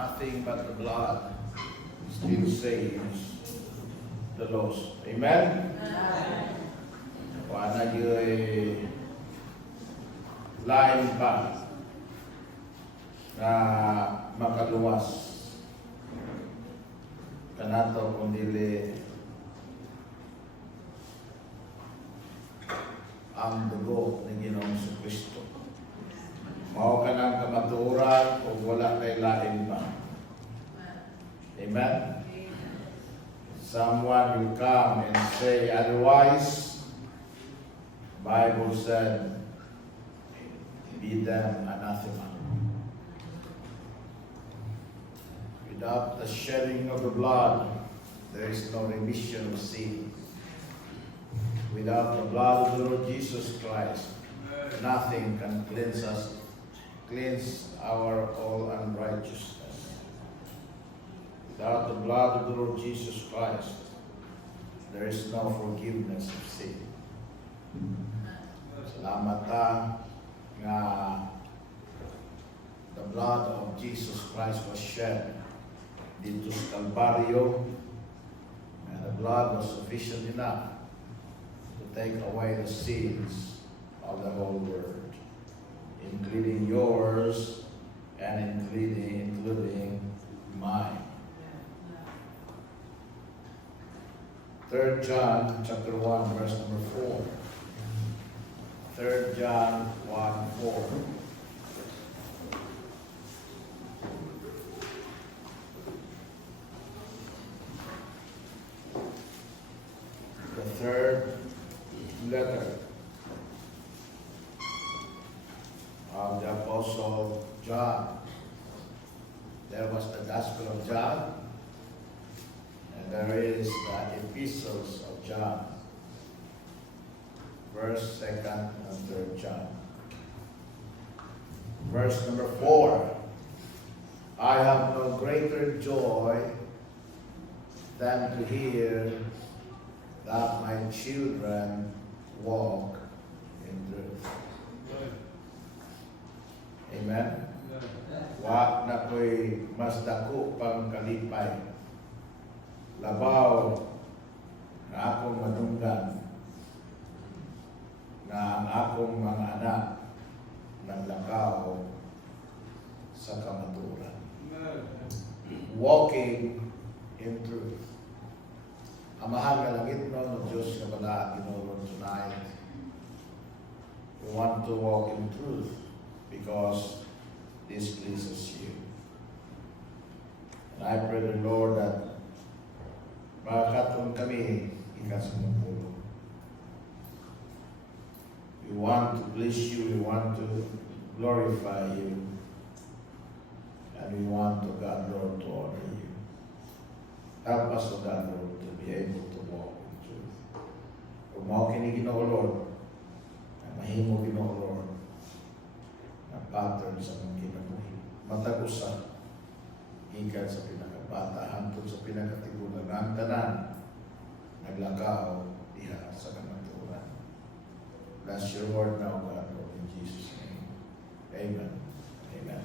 nothing but the blood still saves the lost. Amen? Kung ano yung lain pa na makaluwas kanato kung dili ang dugo ng Ginoong Kristo. Mao ka ng kamatuoran kung wala kay lain pa. Amen? Someone will come and say otherwise. Bible said, be them anathema. Without the shedding of the blood, there is no remission of sin. Without the blood of the Lord Jesus Christ, nothing can cleanse us, cleanse our all unrighteousness. Without the blood of the Lord Jesus Christ, there is no forgiveness of sin. Salamat ta nga the blood of Jesus Christ was shed dito sa Calvario, and the blood was sufficient enough to take away the sins of the whole world, including yours and including mine. 3 John chapter 1 verse number 4. 3 John 1:4. The third letter of the Apostle John. There was the Gospel of John, and there is the Epistles of John. 1st, 2nd, and 3rd John. Verse number 4. I have no greater joy than to hear that my children walk in truth. Amen? Wa na ko'y mas dako pang kalipay. Labaw na akong manunggan na ang akong mga anak naglakaw sa kamaturan. Walking in truth. Ang mahal na langit no, ng Diyos na pala Ginoo tonight. We want to walk in truth because this pleases you. And I pray the Lord that makakatong kami ikasumupulo. We want to bless you, we want to glorify you, and we want to, God, Lord, to honor you. Help us, O God, Lord, to be able to walk in truth. Kung mao kini Ginoo, Lord, na mahimo Ginoo, Lord, na pattern sa mga kinabuhi. Matag usa, ikan sa pinakabata, hantod sa pinakatigulan, ang tanan, naglakaw diha sa kamaturan. Bless your word now, God, Lord, in Jesus' name. Amen. Amen.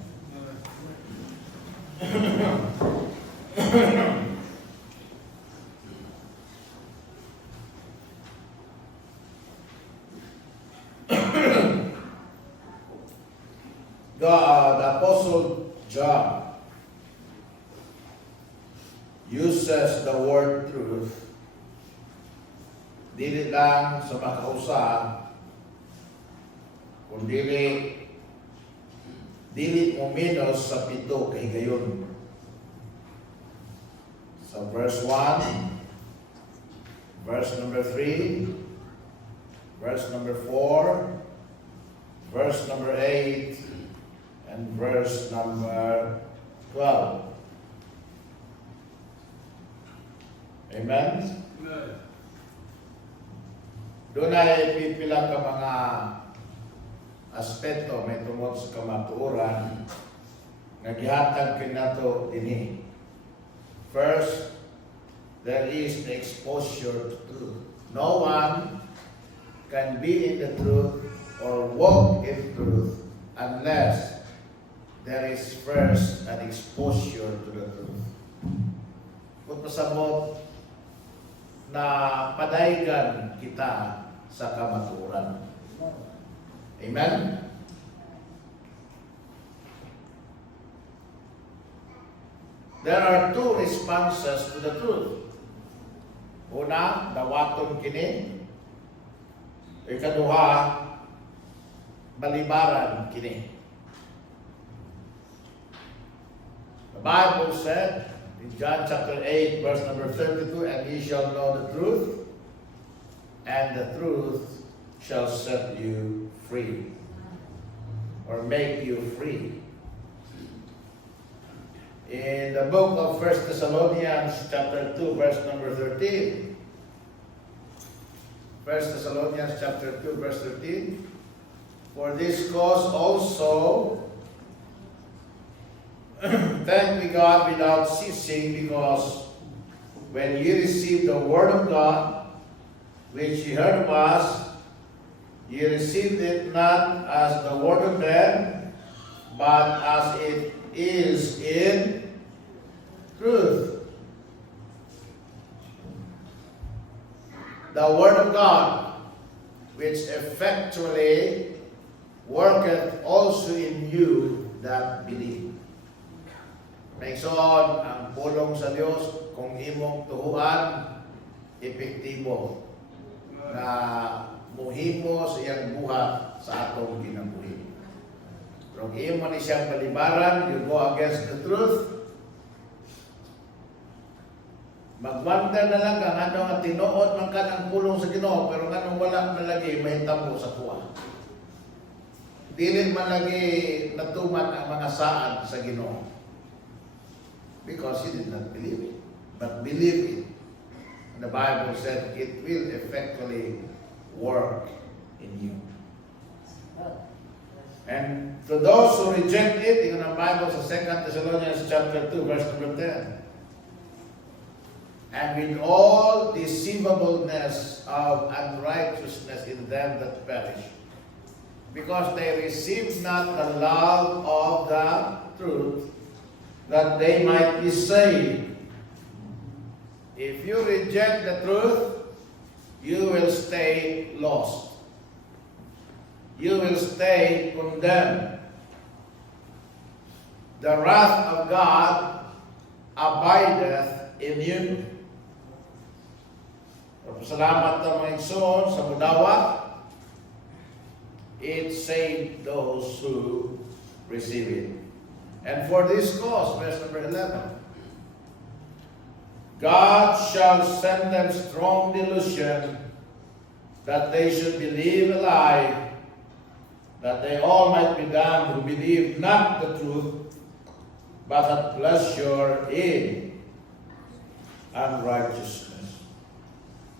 The Apostle John uses the word truth dili lang sa makausa kundi dili mo menos sa pito kay gayon. So verse 1, verse number 3, verse number 4, verse number 8, and verse number 12. Amen? Doon ay pipila ka mga aspeto may tungkol sa kamatuoran nga gihatag kinato dinhi. First, there is the exposure to truth. No one can be in the truth or walk in truth unless there is first an exposure to the truth. Kung pasabot na padaygan kita sa kamaturan. Amen? There are two responses to the truth. Una, dawaton kini. Ikaduha, balibaran kini. The Bible said in John chapter 8, verse number 32, and ye shall know the truth, and the truth shall set you free, or make you free. In the book of 1 Thessalonians chapter 2, verse number 13, 1 Thessalonians chapter 2, verse 13, for this cause also thank we God without ceasing, because when ye received the word of God, which ye heard of us, ye received it not as the word of men, but as it is in truth. The word of God, which effectually worketh also in you that believe. Maigsoon, ang pulong sa Dios kung imong tuhuan, epektibo na muhimo sa iyang buhat sa atong kinabuhi. Pero kung imo ni siyang balibaran, you go against the truth, magwanda na lang ka, nga nga tinuod man ka ng pulong sa Ginoo, pero nga nung wala malagi, mahitabo sa kuha. Dili man lagi natuman ang mga saan sa Ginoo. Because he did not believe it, but believe it. And the Bible said it will effectively work in you. And to those who reject it, in the Bible sa 2 Thessalonians chapter 2, verse number 10, and with all deceivableness of unrighteousness in them that perish, because they received not the love of the truth, that they might be saved. If you reject the truth, you will stay lost. You will stay condemned. The wrath of God abideth in you. Salamat na mga igsoon sa mudawat. It saved those who receive it. And for this cause, verse number 11, God shall send them strong delusion, that they should believe a lie, that they all might be damned who believe not the truth, but had pleasure in unrighteousness.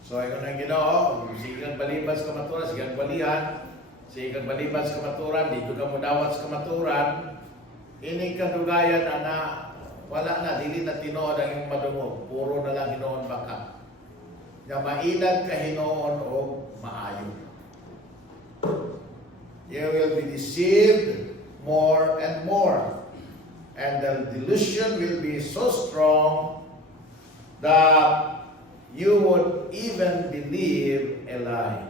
So, ito na Ginoo, sigang balibas kamaturan, sigang balihan, sigang balibas kamaturan, dito ka mo dawat sa kamaturan, ini kadugayan na wala na, dili na tinood ang iyong madungog, puro na lang hinoon baka. Nga mailag ka hinoon o maayo. You will be deceived more and more. And the delusion will be so strong that you would even believe a lie.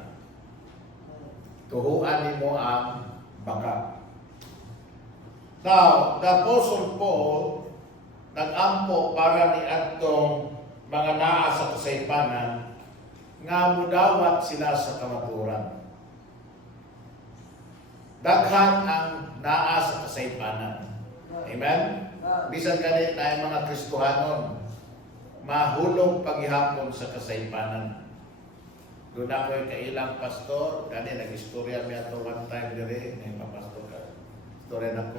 Tuhuan mo ang baka. Now, the Apostle Paul nag-ampo para ni atong mga naa sa kasaypanan nga mudawat sila sa kamaturan. Daghan ang naa sa kasaypanan. Amen? Bisan ganit na yung mga Kristohanon, mahulog paghihapon sa kasaypanan. Doon ako yung kailang pastor, gani nag-istorya niya ito one time dire, ngayon mapastor ka. Istorya na ko.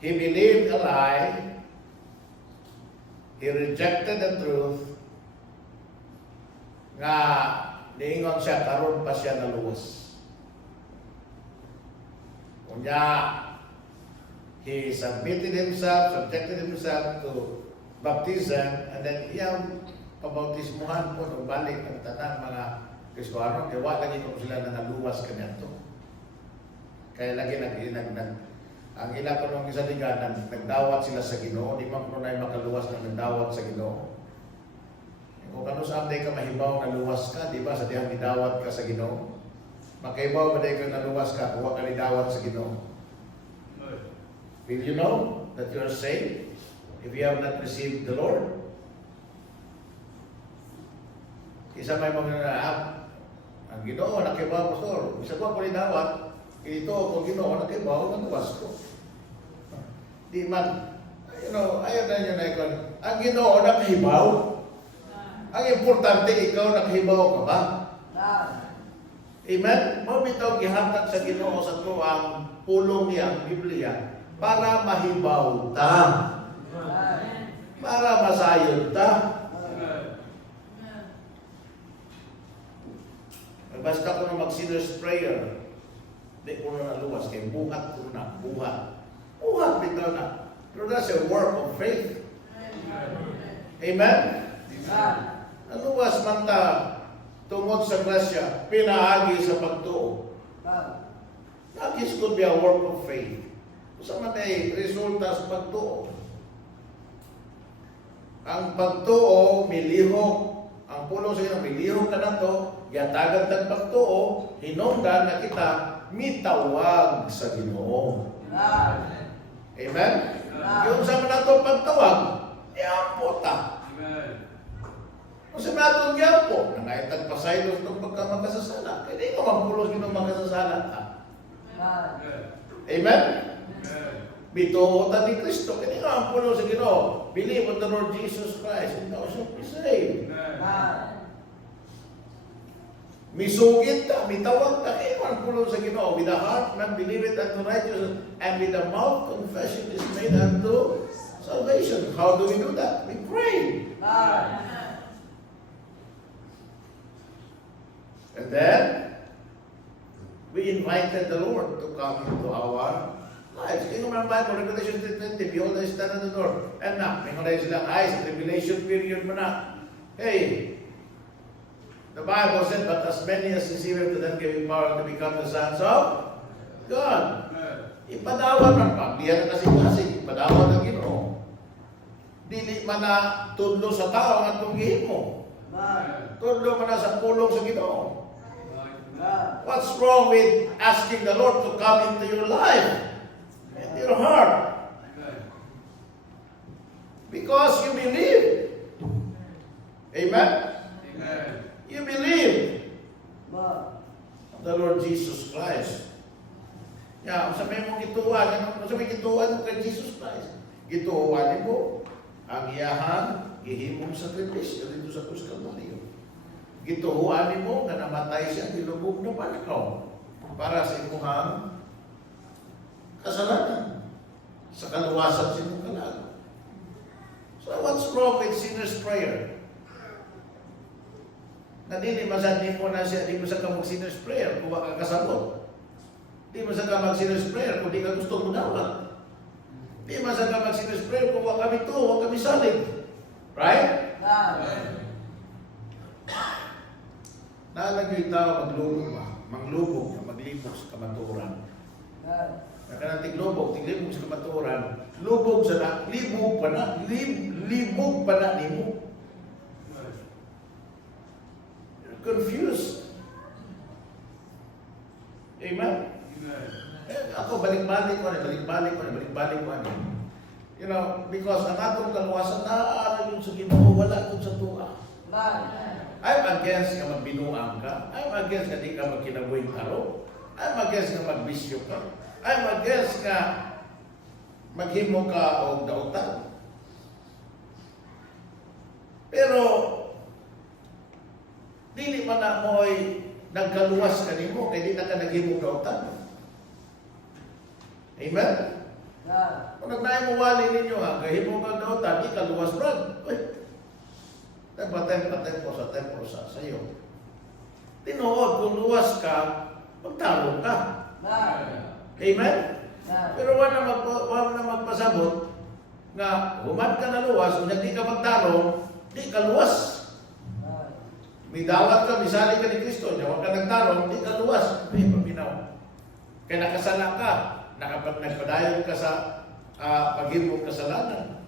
He believed a lie, he rejected the truth, nga niingon siya, karon pa siya naluwas. Kunya, he submitted himself, subjected himself to baptism, and then iyang pabautismuhan po nung balik ang tanang mga Kristohanon, kaya wala lagi kung sila na naluwas kanyato. Kaya lagi ang ila ko nung isa liganan, nagdawat sila sa Ginoo, di man kuno na makaluwas na nagdawat sa Ginoo. Kung ano sa amday ka mahibaw na luwas ka, di ba, sa dihang nidawat ka sa Ginoo? Makahibaw ba dahil ka na luwas ka, huwag ka nidawat sa Ginoo? Will you know that you are saved if you have not received the Lord? Isa may mga ang Ginoo, nakibaw, pastor. Isa ko ako nidawat, ito ako Ginoo, nakibaw, nagluwas ko. Di man, ayaw na yun na ikon. Ang Ginoo, nakahibaw. Ang importante, ikaw nakahibaw ka ba? Amen? Mabitaw gihatag sa Ginoo sa to ang pulong niya, ang Biblia, para mahibaw ta. Para masayod ta. Basta ko na mag-sinner's prayer, di ko na naluwas, kay buhat ko na, buhat. Buhat bitaw na. Pero that's a work of faith. Amen? Naluwas man ta, tungod sa grasya, pinaagi sa pagtuo. That is could be a work of faith. Sa matay, resulta sa pagtuo. Ang pagtuo, milihok. Ang pulong sa inyo, milihok ka na to, yatagan tag pagtuo, hinungdan na kita, mitawag sa Ginoo. Amen? Yung sa mga ito pagtawag, iampo ta. Kung sa mga itong iampo, nangaitag pasaylos ng pagkamakasasala, kaya di ka magpulos yun ng makasasala ta. Amen? Bituo ta ni Kristo, kaya di ka magpulos sa Ginoo. Believe on the Lord Jesus Christ, and thou shalt be saved. Misugid ta, mitawag ta, kaya magpulos sa Ginoo. With the heart, man believeth unto righteousness, and with the mouth, confession is made unto salvation. How do we do that? We pray. And then, we invited the Lord to come into our lives. Kaya naman ang Bible, Revelation 3:20, behold, I stand at the door. And knock, may mga silang eyes, tribulation period mo na. Hey, the Bible said, but as many as receive to them giving power to become the sons of God. Ipadawat ng pagdiyan na kasi ipadawat ng Ginoo. Dili man na tudlo sa tao ang atong gihimo. Tudlo man na sa pulong sa Ginoo. What's wrong with asking the Lord to come into your life, into your heart? Because you believe. Amen? You believe the Lord Jesus Christ. Yeah, sabi mo gituan, sabi gituan kay Jesus Christ. Gituan mo ang iyahan gihimong sakripisyo dito sa krus Kalbaryo. Gituan mo nga namatay siya dilubog na panakaw para sa imong kasalanan sa kaluwasan sa imong kalag. So what's wrong with sinner's prayer? Na di masad mo na siya, di mo sa ka mag-sinner's prayer kung wala ka kasabot. Di mo sa ka mag-sinner's prayer kung di ka gusto mo dawat. Di mo sa ka mag-sinner's prayer kung wala kami to, wala kami salig. Right? Nalagay tao maglubog, maglibog sa kamaturan. Naka tiglubog sa kamaturan, lubog sa na, libog pa na nimo. Confused. Amen? Ako, balik-balik ko. You know, because ang atong kaluwasan, naaaral yun sa Ginoo, wala yun sa tuwa. I'm against nga magbinuang ka. I'm against nga di ka magkinabuhin karo. I'm against nga magbisyo ka. I'm against nga maghimo ka o dautan. Pero, dili man na mo'y nagkaluwas ka nimo, kaya di na ka naghimo dautan. Amen? Kung nagnaay mo wali ninyo ha, kahimo ka dautan, di ka luwas brad. Nagpa-tempo sa sayo. Tinuod, kung luwas ka, magtarong ka. Amen? Pero wala na magpasabot nga human ka na luwas, kung hindi ka magtarong, di ka luwas. May dawat ka, misali ka ni Kristo, huwag ka nagtarong, di ka luwas. May paminaw. Kaya nakasala ka, nagpadayon ka sa paghimong kasalanan.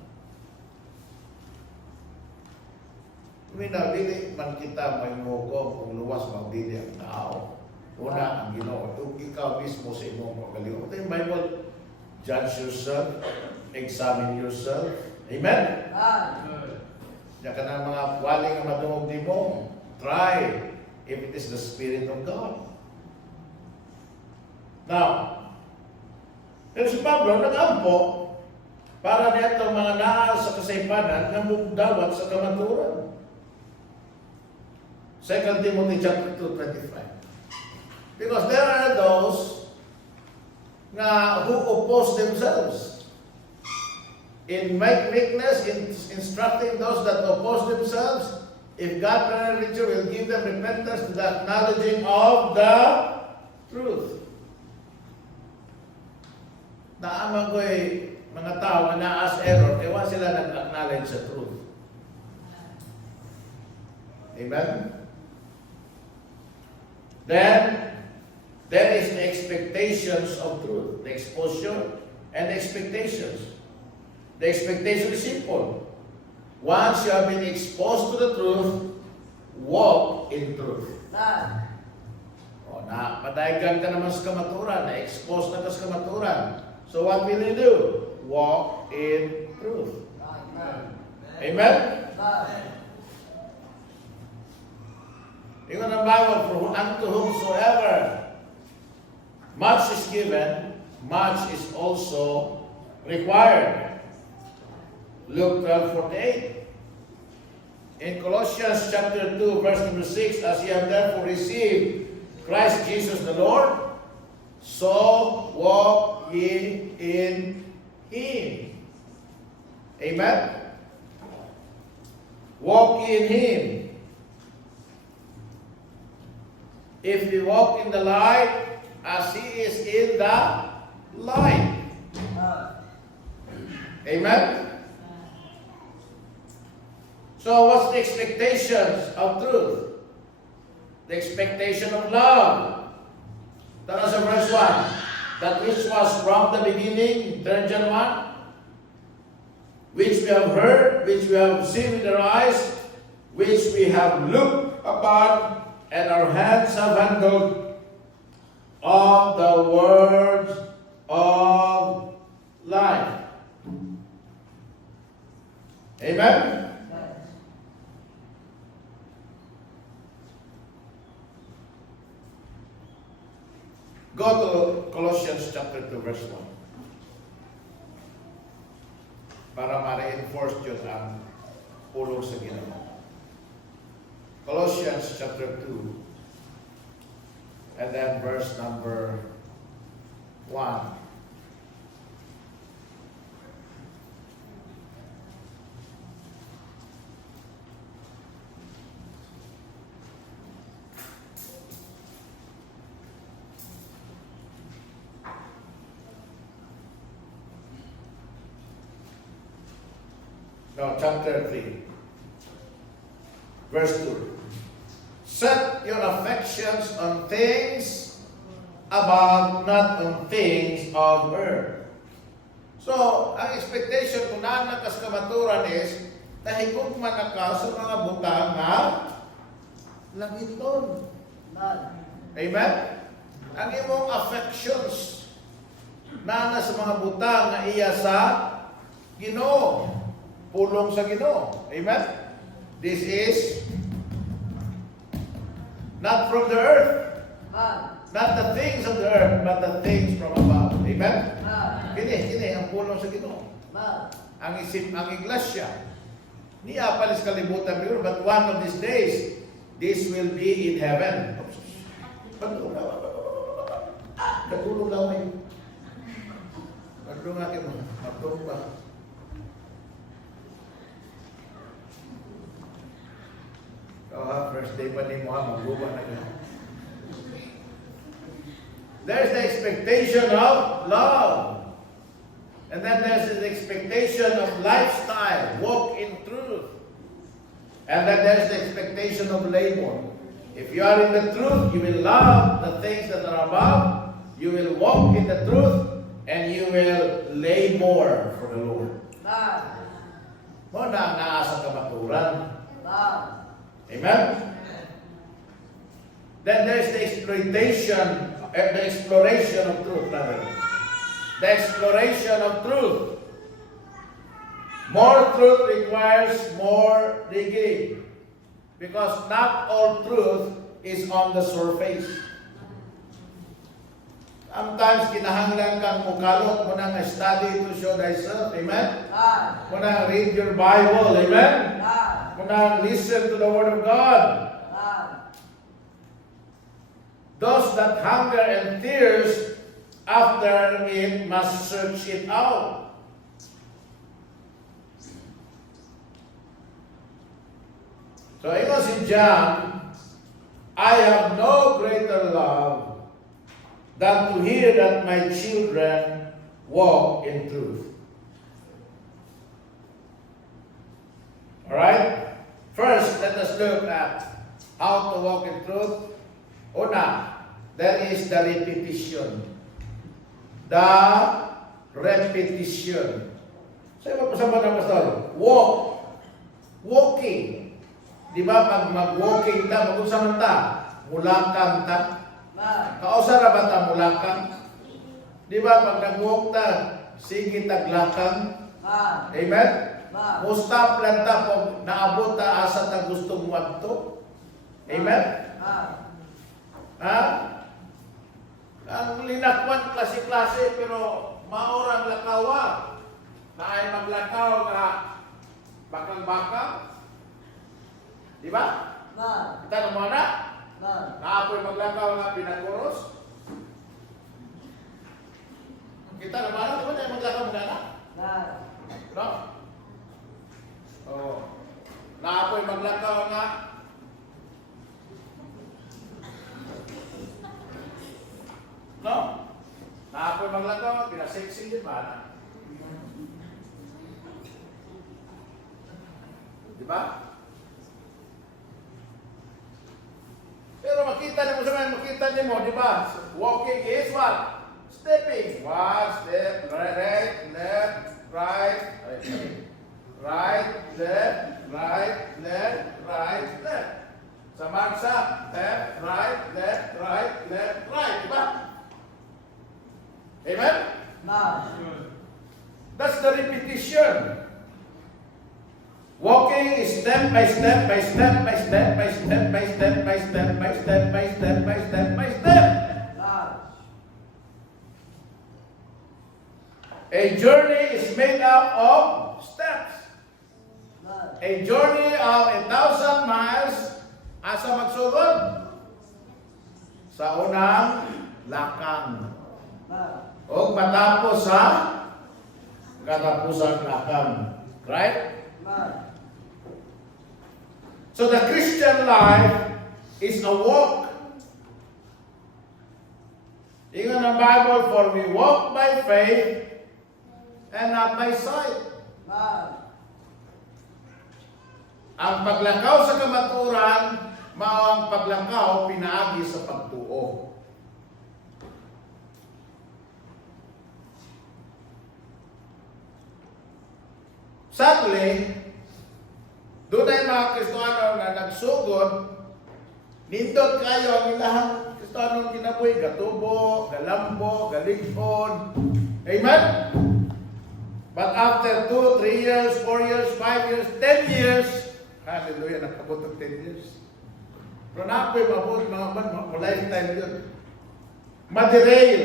Dili man kita may muko kung luwas magdili ang tao. Una ang Ginoo, ikaw mismo sa imong pagkaliw. Ito yung Bible, judge yourself, examine yourself. Amen? Diyan ka na mga waling ang madungog di mo. Try if it is the Spirit of God. Now, pero si Pablo nag-ampo para niya itong mga naa sa kasaypanan na mugdawat sa kamaturan. 2 Timothy chapter 2:25. Because there are those who oppose themselves in meekness, in instructing those that oppose themselves. If God primarily will give them repentance to the acknowledging of the truth. Naaman ko'y mga tao na naas error, kaya sila nag-acknowledge sa truth. Amen? Then, there is the expectations of truth, the exposure and the expectations. The expectation is simple. Once you have been exposed to the truth, walk in truth. Padayagan ka naman sa kamaturan, na-expose na ka sa kamaturan. So what will you do? Walk in truth. Amen? Ingon ang Bible, for unto whomsoever much is given, much is also required. Luke 12:48. In Colossians chapter 2, verse number 6, as ye have therefore received Christ Jesus the Lord, so walk ye in Him. Amen? Walk ye in Him. If we walk in the light, as He is in the light. Amen? So what's the expectations of truth? The expectation of love. Tara sa verse 1. That which was from the beginning, 3 John 1, which we have heard, which we have seen with our eyes, which we have looked upon, and our hands have handled of the words of life. Amen? Go to Colossians chapter 2, verse 1. Para ma-reinforce yun ang pulong sa Ginoo. Colossians chapter 2, and then verse number 1. No, chapter 3, verse 2. Set your affections on things above, not on things of earth. So, ang expectation kung naanakas kamaturan is, nahigugman na ka sa mga butang na langiton. Amen? Ang imong affections na sa mga butang na iya sa Ginoo. Pulong sa Ginoo. Amen? This is not from the earth. Not the things of the earth, but the things from above. Amen? Kini ang pulong sa Ginoo. Ang isip, ang iglesia. Niya palis kalibutan biro, but one of these days, this will be in heaven. Katulong lang eh. Katulong nga kayo. Katulong ba? First day pa ni Muhammad, magbuba na ka. There's the expectation of love. And then there's the expectation of lifestyle, walk in truth. And then there's the expectation of labor. If you are in the truth, you will love the things that are above. you will walk in the truth, and you will labor for the Lord. Mo na ang naasa kamaturan. Amen? Then there's the exploration of truth, brother. The exploration of truth. More truth requires more digging. Because not all truth is on the surface. Sometimes kinahanglan kang mukalot mo nang study to show thyself. Amen? Mo nang read your Bible. Amen? Mo nang listen to the Word of God. Those that hunger and thirst after it must search it out. So it was in John, I have no greater love than to hear that my children walk in truth. Alright? First, let us look at how to walk in truth. Una, there is the repetition. The repetition. Sa'yo ba pasama ng pastor? Walk. Walking. Di ba pag mag-walking ta, mag-usaman ta, mulakang ta. Kausa na ba ta mulakang? Di ba pag nag-walk ta, sige taglakang? Amen? Mustap lang ta pag naabot ta asa ta gusto mo adto. Amen? Ha? Ang linakwan klase-klase pero maorang lakawa na ay maglakaw na bakang-bakang. Di ba? Kita na mo na? Naapoy maglakaw na pinaguros. Kita na ba na? Di ba na maglakaw mo na? No? Oh. Naapoy maglakaw na no? Naapoy maglakaw, pinasexing din ba? Di ba? Pero makita niyo mo, di ba? Walking is what? Stepping. One step, right, left, right, right, left, right, left, right, left. Sa marcha, left, right, left, right, left, right. Di ba? Amen? That's the repetition. Walking is step by step by step by step by step by step by step by step by step by step by step. A journey is made up of steps. A journey of 1,000 miles asa magsugod sa unang lakang. O matapos sa katapusang lakang. Right? So the Christian life is a walk. Ingon ang Bible, for we walk by faith and not by sight. Ang paglakaw sa kamaturan, mao ang paglakaw pinaagi sa pagtuo. Sadly, doon ay mga Kristiyano na nagsugod, nindot kayo ang ilahang Kristiyano kinabuhi, gatubo, galambo, galingon. Amen? But after 2, 3 years, 4 years, 5 years, 10 years, hallelujah, nakabot ng 10 years. Pero na ako'y mabot, mga lifetime yun. Maderail.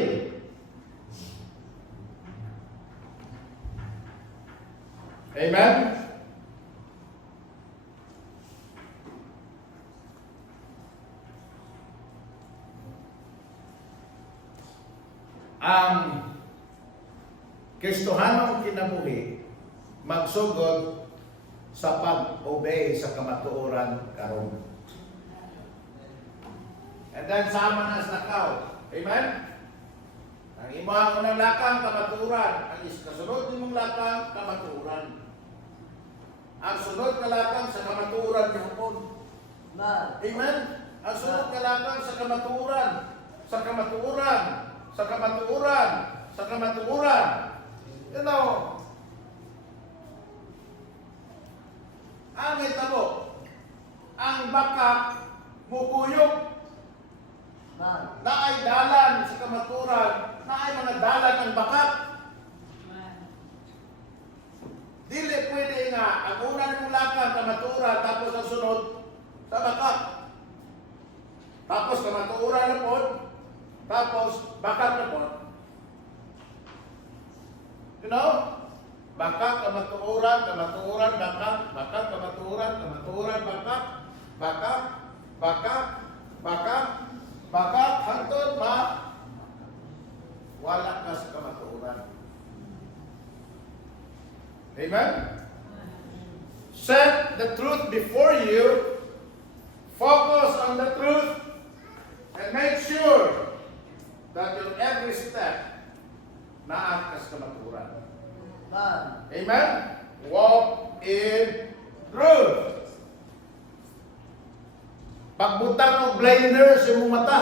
Amen? Ang Kristohanong kinabuhi magsugod sa pag-obey sa kamatuoran karon. And then sama na sa lakaw. Amen? Ang imong unang lakang kamatuoran, ang kasunod nimong lakang kamatuoran. Ang sunod na lakang sa kamatuoran gihapon. Amen? Ang sunod na lakang sa kamatuoran, sa kamatuoran, sa kamatuoran, sa kamatuoran. You know, angit na mo, ang bakak mukuyog na ay dalan sa kamatuoran, na ay mga dalan ng bakak. Dili pwede nga, ang una mong lakang kamatuoran, tapos ang sunod sa bakak. Tapos kamatuoran na po, tapos bakak na po. You know? Bakak, kamatuoran, kamatuoran, bakak, bakak, kamatuoran, kamatuoran, bakak, bakak, bakak, bakak, bakak, hangtod ma, wala ka sa kamatuoran. Amen? Set the truth before you, focus on the truth, and make sure that your every step naat ka sa kamatuoran. Amen? Walk in truth. Pagbutang ng blinders sa imong mata.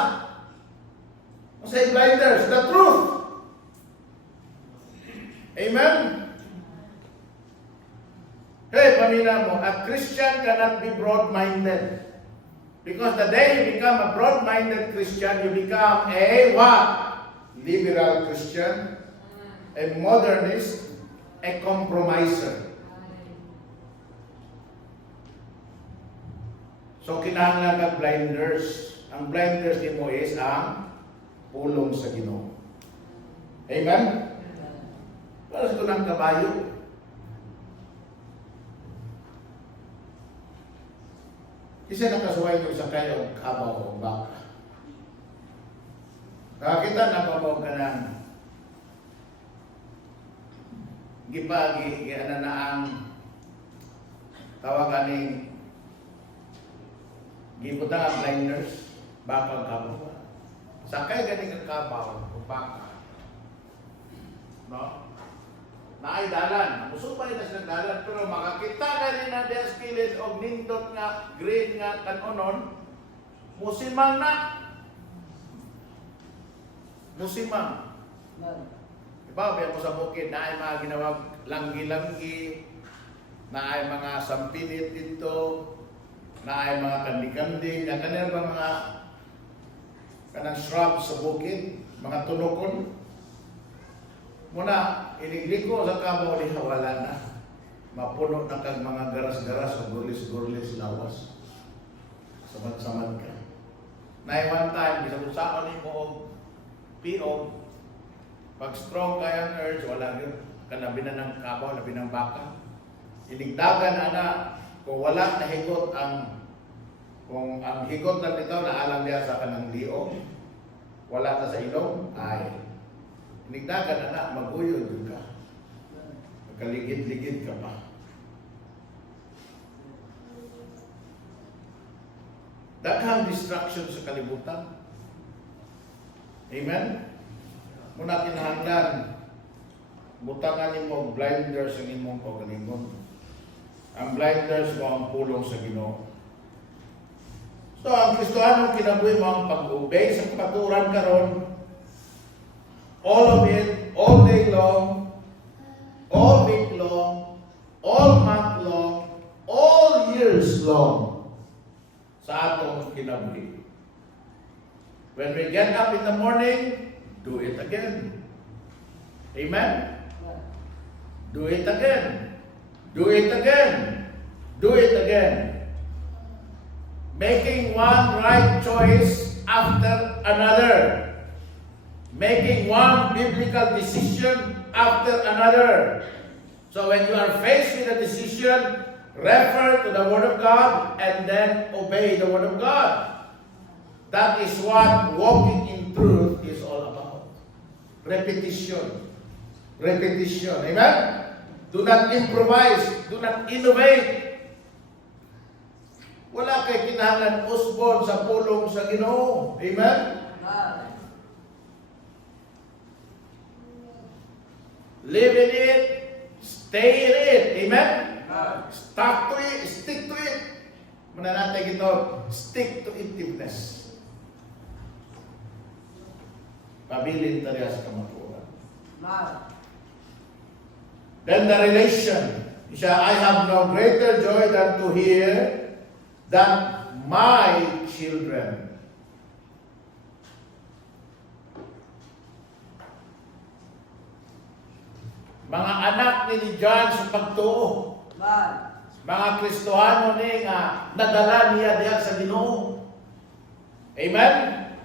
Ano say blinders? The truth. Amen? Hey, pamina mo, a Christian cannot be broad-minded. Because the day you become a broad-minded Christian, you become a what? Liberal Christian, a modernist, a compromiser. So, kinahanglan ka blinders. Ang blinders ni mo is ang pulong sa Ginoo. Amen? Para sa tunang kabayo. Isa nakasuway ko sa kayo kabaw o baka. Nakakita na babaw ka ng gipagi, ano na ang tawagan ng gibutang ang blinders, bakal kabaw. Sakay ganing ang kabaw o baka. No? Naay dalan, musupay na silang dalan, pero makakita ka rin na des kilid o nindot nga, green nga, kanonon, musimang na. Musimang. Diba, biya mo sa bukid, naay mga ginawag langgi-langgi, naay mga sampinit dito, naay mga kandi-kandi, na kanil ba mga kanang shrubs sa bukid, mga tunokon. Muna, inigliko sa kabaw ni wala na. Mapuno na kag mga garas-garas o gurlis-gurlis lawas. Samad-samad ka. Na one time, bisa kung saan ni mo o P.O. Pag strong kaya ang urge, wala rin. Kanabi na ng kabaw, labi ng baka. Inigdagan na kung wala na higot kung ang higot na nito na alam niya sa kanang liong, wala na sa ilong, ay inigdagan na maguyod ka. Magkaligid-ligid ka pa. Daghang distraction sa kalibutan. Amen? Muna kinahanglan, butangan ni mo blinders ang imong kaugalingon. Ang blinders mo ang pulong sa Ginoo. So, ang Kristohanong kinabuhi mo ang pag-obey sa kapaturan karon, all of it, all day long, all week long, all month long, all years long, sa atong kinabuhi. When we get up in the morning, do it again. Amen? Do it again. Do it again. Do it again. Making one right choice after another. Making one biblical decision after another. So when you are faced with a decision, refer to the Word of God and then obey the Word of God. That is what walking in truth is all about. Repetition. Repetition. Amen? Do not improvise. Do not innovate. Wala kay kinahanglan usbon sa pulong sa Ginoo. Amen? Live in it. Stay in it. Amen? Stuck to it. Stick to it. Muna natin ito. Stick to itiveness. Pabilin taliya sa kamatuoran. Man. Then the relation. Siya, I have no greater joy than to hear that my children. Mga anak ni John sa pagtuo. Man. Mga Kristohano ni nga nadala niya diya sa Ginoo. Amen?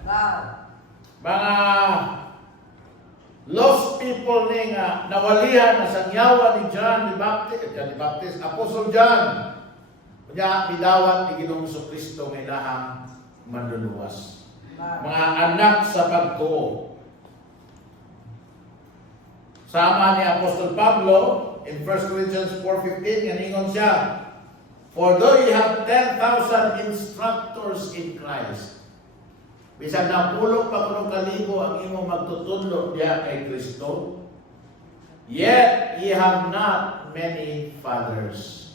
Man. Mga lost people ni nga nawalihan na sangyawa ni John the Baptist, Apostle John. Kanya bidawat ni Ginoong Kristo nga ilahang manluluwas. Mga anak sa pagtuo. Sama ni Apostol Pablo in 1 Corinthians 4:15, nganingon siya, for though you have 10,000 instructors in Christ, bisan na pulong pa kuno kalibo ang imong magtutudlo diha kay Kristo, yet ye have not many fathers.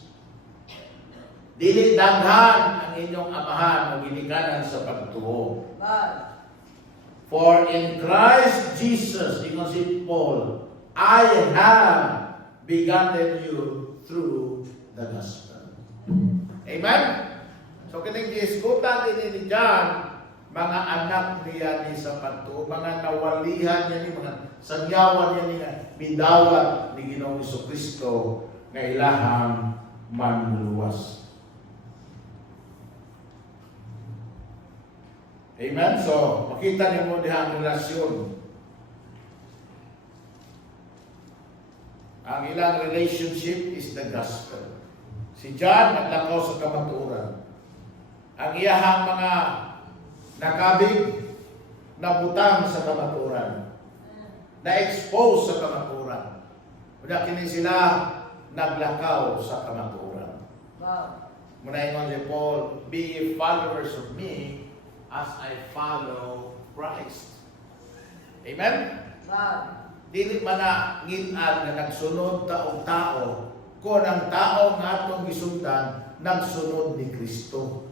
Dili daghan ang inyong amahan o ginikanan sa pagtuo. For in Christ Jesus, ingon si Paul, I have begotten you through the gospel. Amen? So kining giisgutan din ni John, mga anak niya ni sa pagtuo, mga nawalihan niya ni, mga sangyawan niya ni, midawat ni Ginoong Kristo nga ilahang manluluwas. Amen? So, makita niyo mo diha ang relasyon. Ang ilang relationship is the gospel. Si John naglakaw sa kamatuoran. Ang iyahang mga nakabig, nabutang sa kamatuoran, na-expose sa kamatuoran. Kaya kini sila naglakaw sa kamatuoran. Muna ingon si Paul, be ye followers of me as I follow Christ. Amen? Dili man na ngin-an na nagsunod taong tao, kung ang tao nga atong gisundan, nagsunod ni Kristo.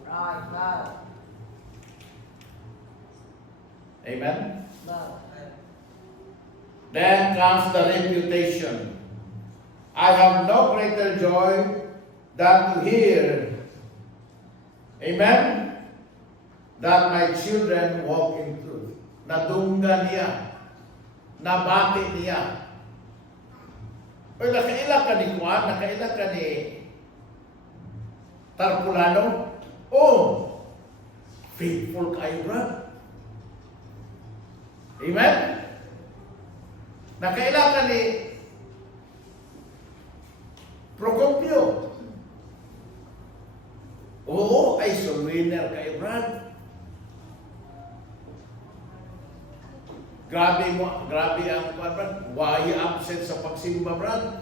Amen? Then comes the reputation. I have no greater joy than to hear, amen, that my children walk in truth. Nadunggan niya. Nabati niya. O nakaila ka ni Juan, nakaila ka ni Tarpulano. Oh, faithful kayo, brad. Amen? Nakaila ka ni Procopio. Oo, ay soul winner kayo, brad. Grabe ang brad. Why absent sa pagsimba, brad?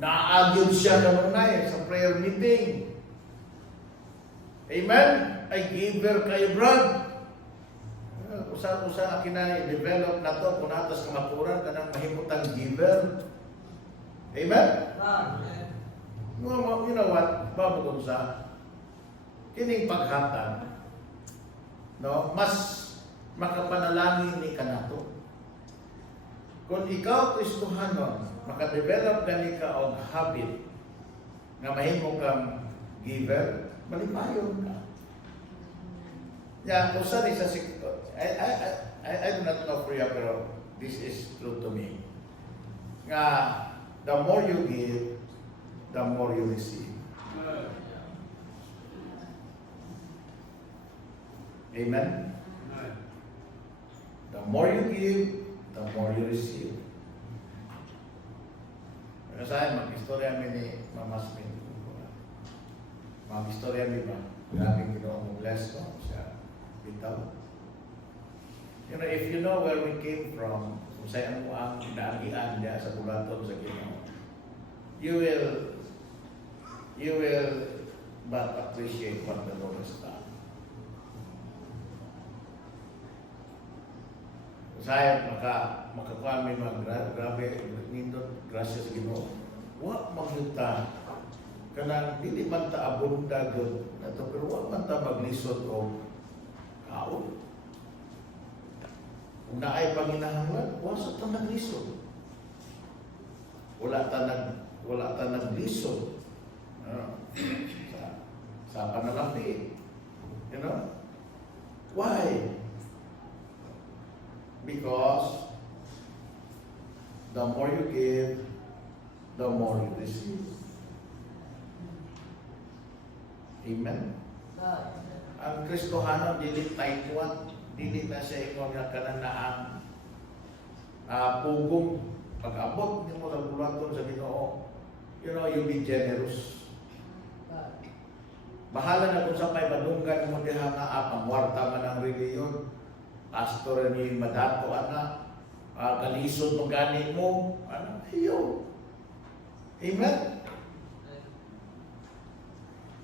Naagyod siya naman na sa prayer meeting. Amen? Ay giver kayo, brad. Usa kinay develop na to kung atas kamapuran kanang mahimutang giver. Amen? You know what? Babukon sa kining paghatag, no, mas makapanalangin ni kanato. Kung ikaw Kristohanon, makadevelop gani ka og habit nga mahimo kang giver, malipayon ka. Yeah, usa ni sa I do not know for you, pero this is true to me. Nga, the more you give, the more you receive. Amen? The more you give, the more you receive. Kasi mag-istorya mi ni Mama Smith. Mag-istorya mi ba? Grabe Ginoong bless ko siya. Bitaw. You know, if you know where we came from, kung saan mo ang naagian niya sa bulaton sa Ginoo, you will but appreciate what the Lord has done. Saya makakuha may mga grabe nindot grasya sa Ginoo. Wa magyuta kanang dili man ta abunda gud nato, pero wa man ta maglisod og kaon. Kung naay panginahanglan, wasa ta naglisod. Wala ta naglisod. Sa panalapi. You know? Why? Because the more you give, the more you receive. Amen? God. Ang Kristohano, dili taitwan, dili na siya ingon nga kananaang pugong pag-abot ni mo ng bulaton sa Ginoo. You know, you be generous. God. Bahala na kung sa pa'y madunggan mo diha nga pangwarta man ang reliyon. Pastor ni madato ana, kalisod mo gani mo, ano, ayo. Amen?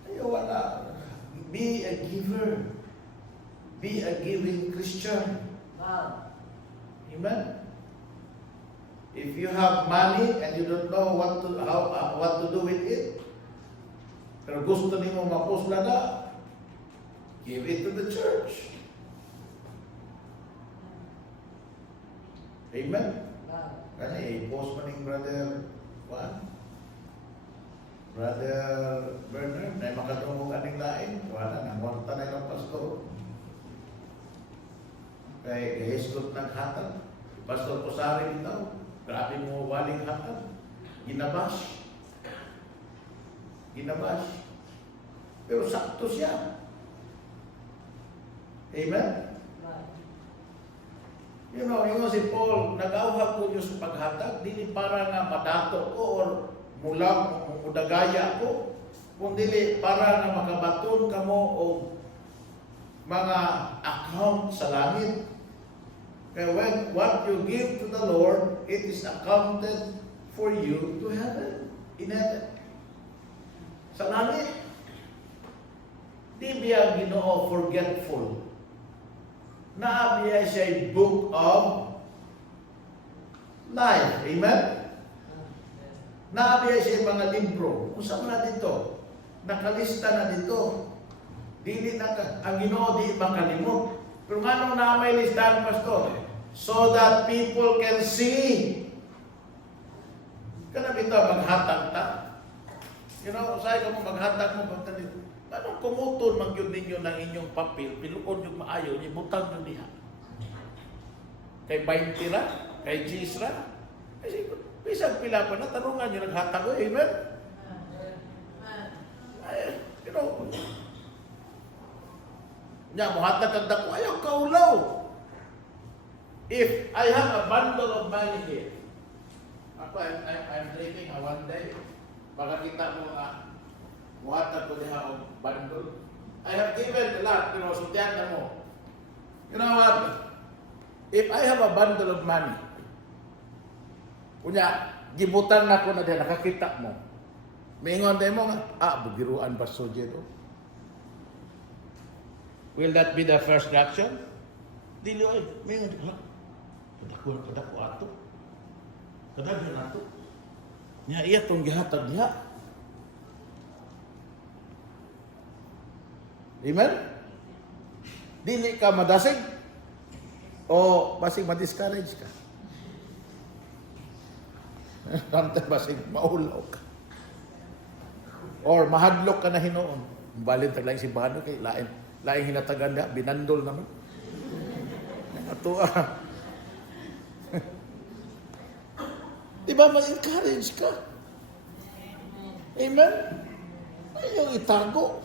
Ayo, wala. Be a giver. Be a giving Christian. God. Amen? If you have money and you don't know what to do with it, pero gusto nimo mapusla na, give it to the church. Amen? God. Kani, i-post man yung brother, Brother Bernard, na makatungong kaning lain, wala na, warta na yung pastor. Kaya Jesús naghatag, Pastor Pusari dito, grabe mo waling hatag, ginabash. Pero sakto siya. Amen? God. You know, yung si Paul, nag-auhag ko niyo sa paghatag, dili para nga madato ko or mula mudagaya ko, kundi para nga makabaton ka mo o mga account sa langit. Kaya when what you give to the Lord, it is accounted for you to heaven, in heaven. Sa langit. Di biya Ginoo forgetful. Naabiya siya book of life. Amen? Naabiya siya mga libro. Kung saan na dito? Nakalista na dito. Dili na ang Ginoo di makalimot. Pero nga na may listahan, Pastor? So that people can see. Kana bitaw maghatag ta. You know, say ko maghatag mo pagka dito. Anong kumuton magyud ninyo ng inyong papel, piluon yung maayo, ibutang nyo diha. Kay 20 ra, kay 10 ra. Kasi bisag pila pa na, tanungan nyo naghatag. Amen? Ay, you know, nya, muhatag ang dako, ayaw kaulaw. If I have a bundle of money here, ako, I'm dreaming one day, baka kita mo nga, muhatag ko diha ang bundle. I have given a lot, pero sutihan na mo. You know what? If I have a bundle of money, kunya, gibutan na ko na diha, nakakita mo. Maingon tayo mo nga, bugiruan ba so dito? Will that be the first reaction? Dili oy, maingon, kadako ato. Kadaghan ato. Nya iya tong gihatag diha. Amen? Dili ka madasig o basig ma-discourage ka. Ramtang basig maulaw ka. Or mahadlok ka na hinoon. Balin taglang si Bano kay laing hinatagan niya, binandol naman. Ato diba ma-encourage ka? Amen? Ayaw itago.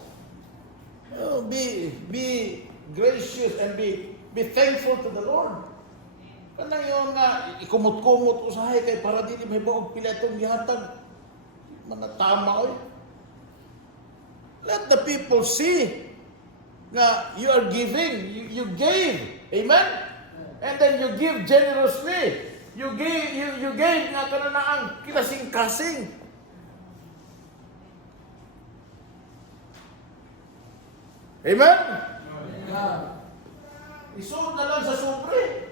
Be gracious and be thankful to the Lord. Kanang yun nga, ikumot-kumot usahay kay para dili may baog pila itong gihatag. Manatama oy. Let the people see nga you are giving, you gave. Amen? And then you give generously. You gave nga kananaang kinasing-kasing. Amen? God. Isuot na lang sa sobre.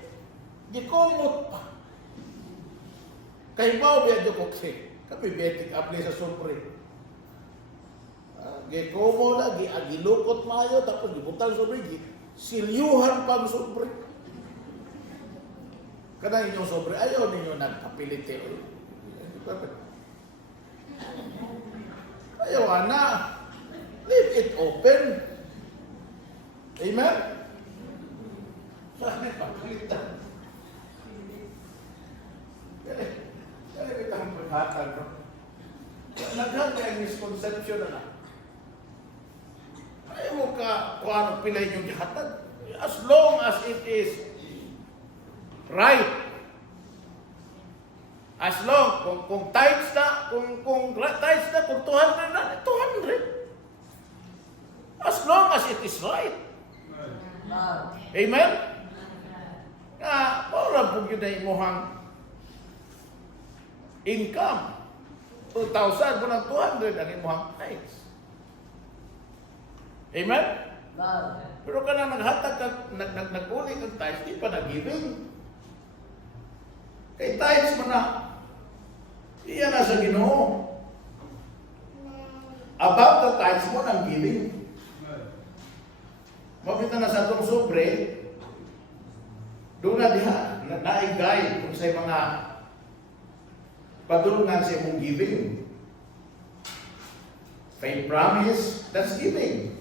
Gikomot pa. Kay bao biya ko kasi. Kami betik apli sa sobre. Gikomo na, gilukot mayo, tapos gibutang sobre, silyuhan pang sobre. Kanang inyong sobre, ayaw ninyo nagpapiliti. Ayaw na. Leave it open. Amen? Bakit papalitan? Kaya kita ang paghatag, no? Naghatag ang misconception na. Ayaw mo ka kung ano pilay yung hatag. As long as it is right. As long, kung tithes na, kung tithes na, kung 200 na, 200. As long as it is right. Love. Amen? Nga, maura po yun na imuhang income. 2,000, kung 200 ang imuhang tithes. Amen? Love. Pero ka na naghatag ka, nag-uli kang tithes, di pa nag-giving. Kay tithes mo na, iyan na sa Ginoo. About the tithes mo ng giving. Mabita na sa itong sobre, doon na diha, naigay kung sa mga padulungan sa imong giving. Faith promise, that's giving.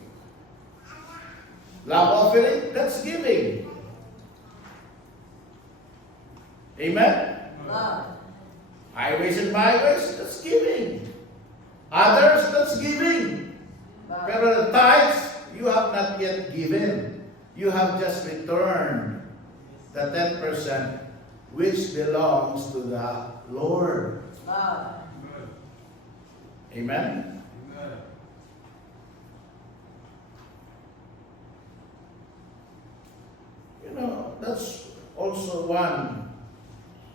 Love offering, that's giving. Amen? Love. Highways and byways, that's giving. Others, that's giving. Pero the tithes, you have not yet given. You have just returned the 10% which belongs to the Lord. Love. Amen? You know, that's also one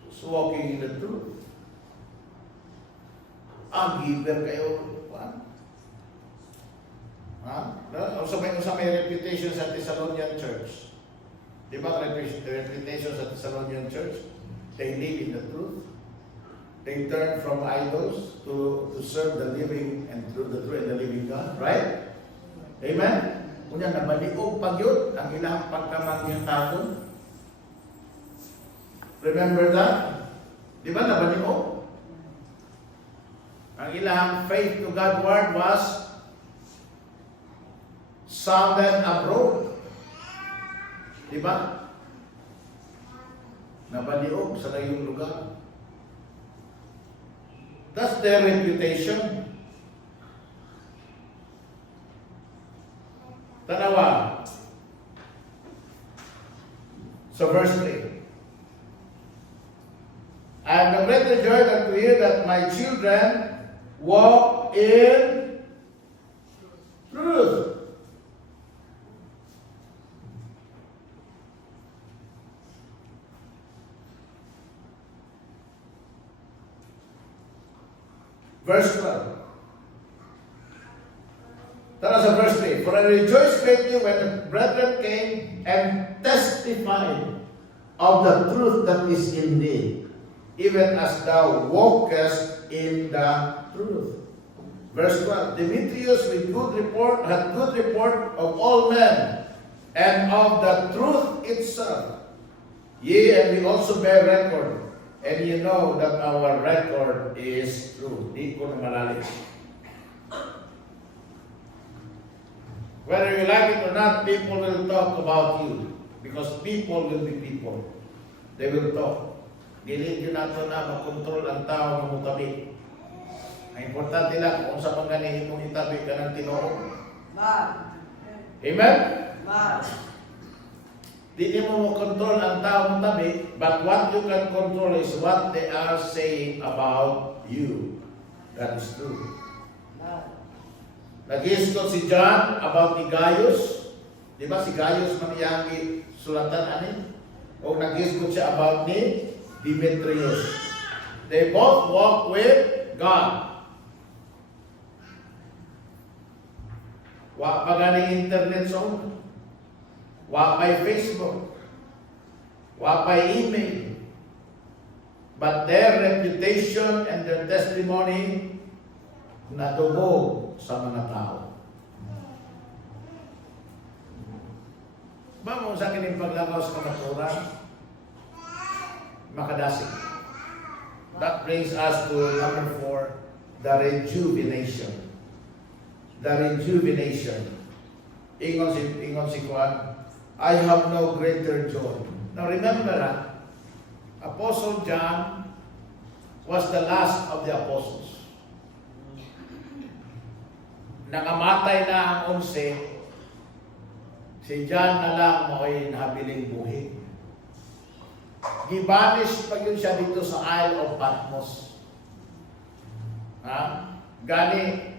who's walking in the truth. Ang giver kayo, one. Sa may reputation sa Thessalonian Church. Di ba reputation sa Thessalonian Church? They live in the truth. They turn from idols to serve the living and the true and the living God. Right? Amen? Kunya nabaliog pag yun, ang ilang pagkamangyatagon. Remember that? Di ba nabaliog? Ang ilang faith to God word was sounded abroad. Diba? Nabaliog sa layong lugar. That's their reputation. Tanawa. So verse 3. I am greatly joyed to hear that my children walk in truth. Verse 12. Tara sa verse 3. For I rejoiced greatly when the brethren came and testified of the truth that is in thee, even as thou walkest in the truth. Verse 12. Demetrius with good report had good report of all men, and of the truth itself. Yea, and we also bear record. And you know that our record is true. Di ko na malalim. Whether you like it or not, people will talk about you. Because people will be people. They will talk. Dili yun nato na makontrol ang tao ng mutabi. Ang importante lang kung sa pangganihin mong itabi ka ng Tinoo. Love. Amen? Love. Di mo control ang tao mong tabi, but what you can control is what they are saying about you. That is true. Love. Nag-istot si John about ni Gaius. Di ba si Gaius man iyang sulatan anin? O nag-istot siya about ni Demetrius. They both walk with God. Wa pa ganing internet song. Wa pa'y Facebook. Wa pa'y email. But their reputation and their testimony nadubog sa mga tao. Ba mo sa akin yung paglagaw sa kamaturan? makadasig. That brings us to number 4, the rejuvenation. The rejuvenation. Ingon si Juan, I have no greater joy. Now remember, Apostle John was the last of the apostles. Nangamatay na ang 11, si John na lang mo'y nahabiling buhi. Gibanish pa yun siya dito sa Isle of Patmos. Gani,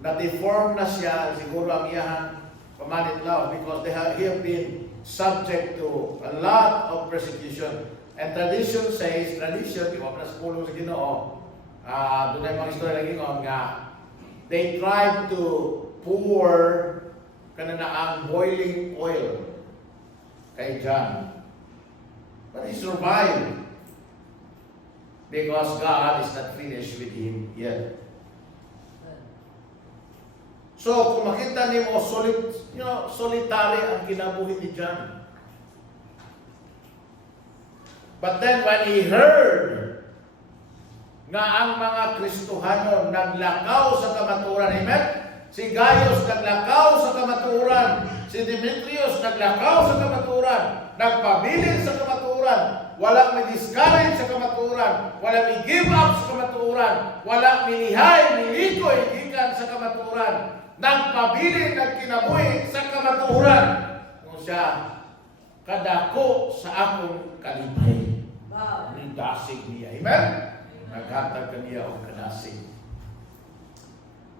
na-deform na siya, siguro ang iyahan pamanitlaw, because he have been subject to a lot of persecution. And tradition says, di ba, sa pulong sa Ginoo, doon ay mga istorya lagi nga, they tried to pour ang boiling oil kay John. But he survived because God is not finished with him yet. So, kung makita niyo solitary ang kinabuhi ni John. But then when he heard nga ang mga Kristohano naglakaw sa kamaturan, amen? Si Gaius naglakaw sa kamaturan, si Demetrius naglakaw sa kamaturan, nagpabilin sa kamaturan, wala may discourage sa kamaturan, wala may give up sa kamaturan, wala milihay, milikoy, gikan sa kamaturan, nagpabilin, nagkinabuhi sa kamaturan. Kung siya, kadako sa akong kalipay. Nindasig niya. Amen? Naghatag kaniya o kadasig.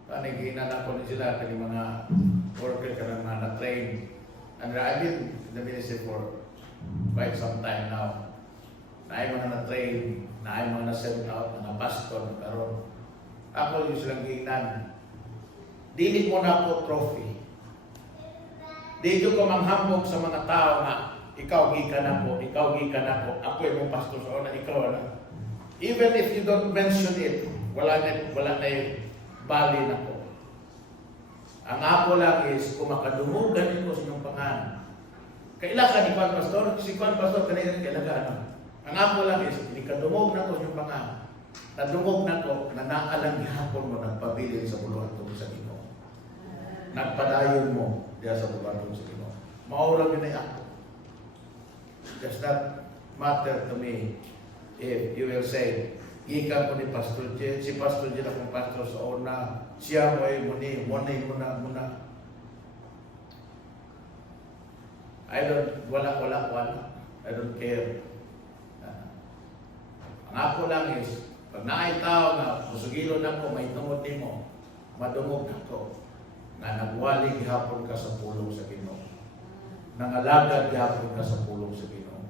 Paniginan ako ni sila kani mga worker ka ng mga na-train. And I've been in the ministry for quite some time now. Naay mga na-train, naay mga na-send out, mga pastor, karon. Ako yung silang ginan. Dili mo na ako trophy. Dito ko manghambog sa mga tao na ikaw gikan ako, ako yung pastor sa una, ikaw na. Even if you don't mention it, wala na bali na ko. Ang ako lang is, kung makadumugan ko sa inyong pangalan. Kailangan ni Juan Pastor, si Juan Pastor kanina kailangan. Ang ako lang is, ikadumog na ko sa inyong pangalan. Nadumog na ko, na naalang gihapon mo, nagpabilin sa buluhan ko sa Ginoo. Nagpadayon mo diya sa buluhan ko sa Ginoo. Maura yun ay ako. Does not matter to me if you will say, gikan ko ni Pastor Jen, si Pastor Jen akong pastor sa una, siya mo ay muna. I don't care. Ang ako lang is, pag naay tao na musugilo na ko, may tumot mo, madungog na ko, na nagwaling hapon ka sa pulong sa Ginoo. Nangalagad hapon ka sa pulong sa Ginoo.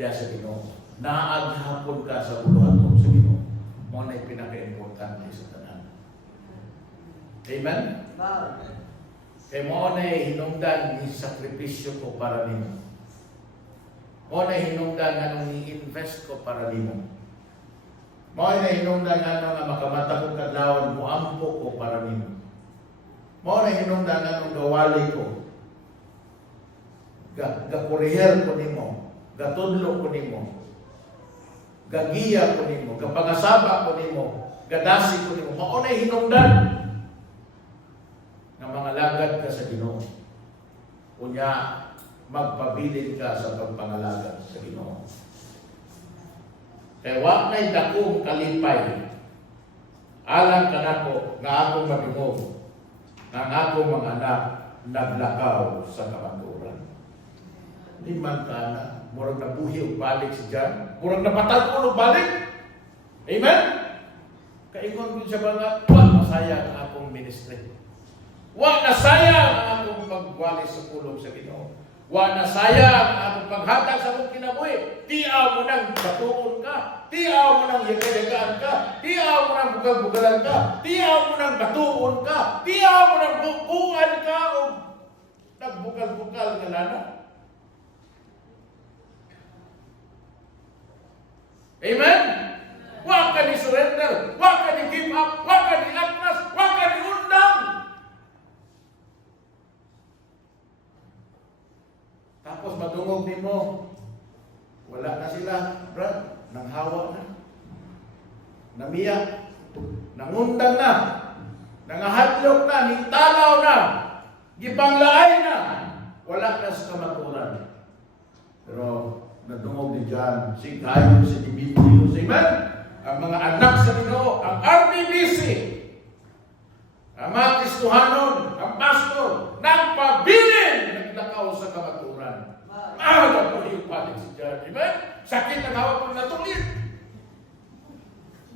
Diya sa Ginoo. Naaghapon ka sa puluhan ko sa Ginoo. Mo na pinaka-importante sa tanan. Amen? Kaya mo na hinungdan ni sakripisyo ko para nimo. Mo na hinungdan nga nung i-invest ko para nimo. Mo na hinungdan nga makamata ko kadlawon mo ampo ko para nimo. Mo na hinungdan nga nung gawali ko. Gakuriher ko nimo. Gatudlo ko nimo. Gagiya ko nimo, gapangasaba ko nimo, gadasi ko nimo. Mao na hinungdan nga mga lagad ka sa Ginoo. Unya magpabilin ka sa pagpangalagad sa Ginoo. Kaya wa nay dakong kalipay alang kanako nga akong madungog nga akong mga anak naglakaw sa kamaturan. Liman ka na, murag nabuhi o balik si John, murag napatag ko o balik. Amen? Kaingon din siya ba nga, wa masaya ang akong ministry. Wa nasaya ang akong pagwali sa pulong sa Ginoo. Wa nasaya ang akong paghatag sa akong kinabuhi. Tiaw mo nang batuon ka, tiaw mo nang yagaan ka, tiaw mo nang bugal-bugalan ka, tiaw mo nang batuon ka, tiaw mo nang bukuan ka o nagbugal-bugal ka lana. Amen? Wa ka ni surrender, wa ka ni give up, wa ka ni atras, wa ka ni undang. Tapos madungog nimo, wala na sila, brad. namiya, nangundang na, nangahadlok na, nitalaw na, gipanglaay na, wala na sa kamaturan. Pero nadungog ni John, si Gayo, si Demetrius, amen? Ang mga anak sa Ginoo, ang RBBC, ang mga Kristohanon, ang pastor, nagpabilin, naglakaw sa kamaturan. Maaga po yung palit si John, amen? Sakit ang hawak po natulit.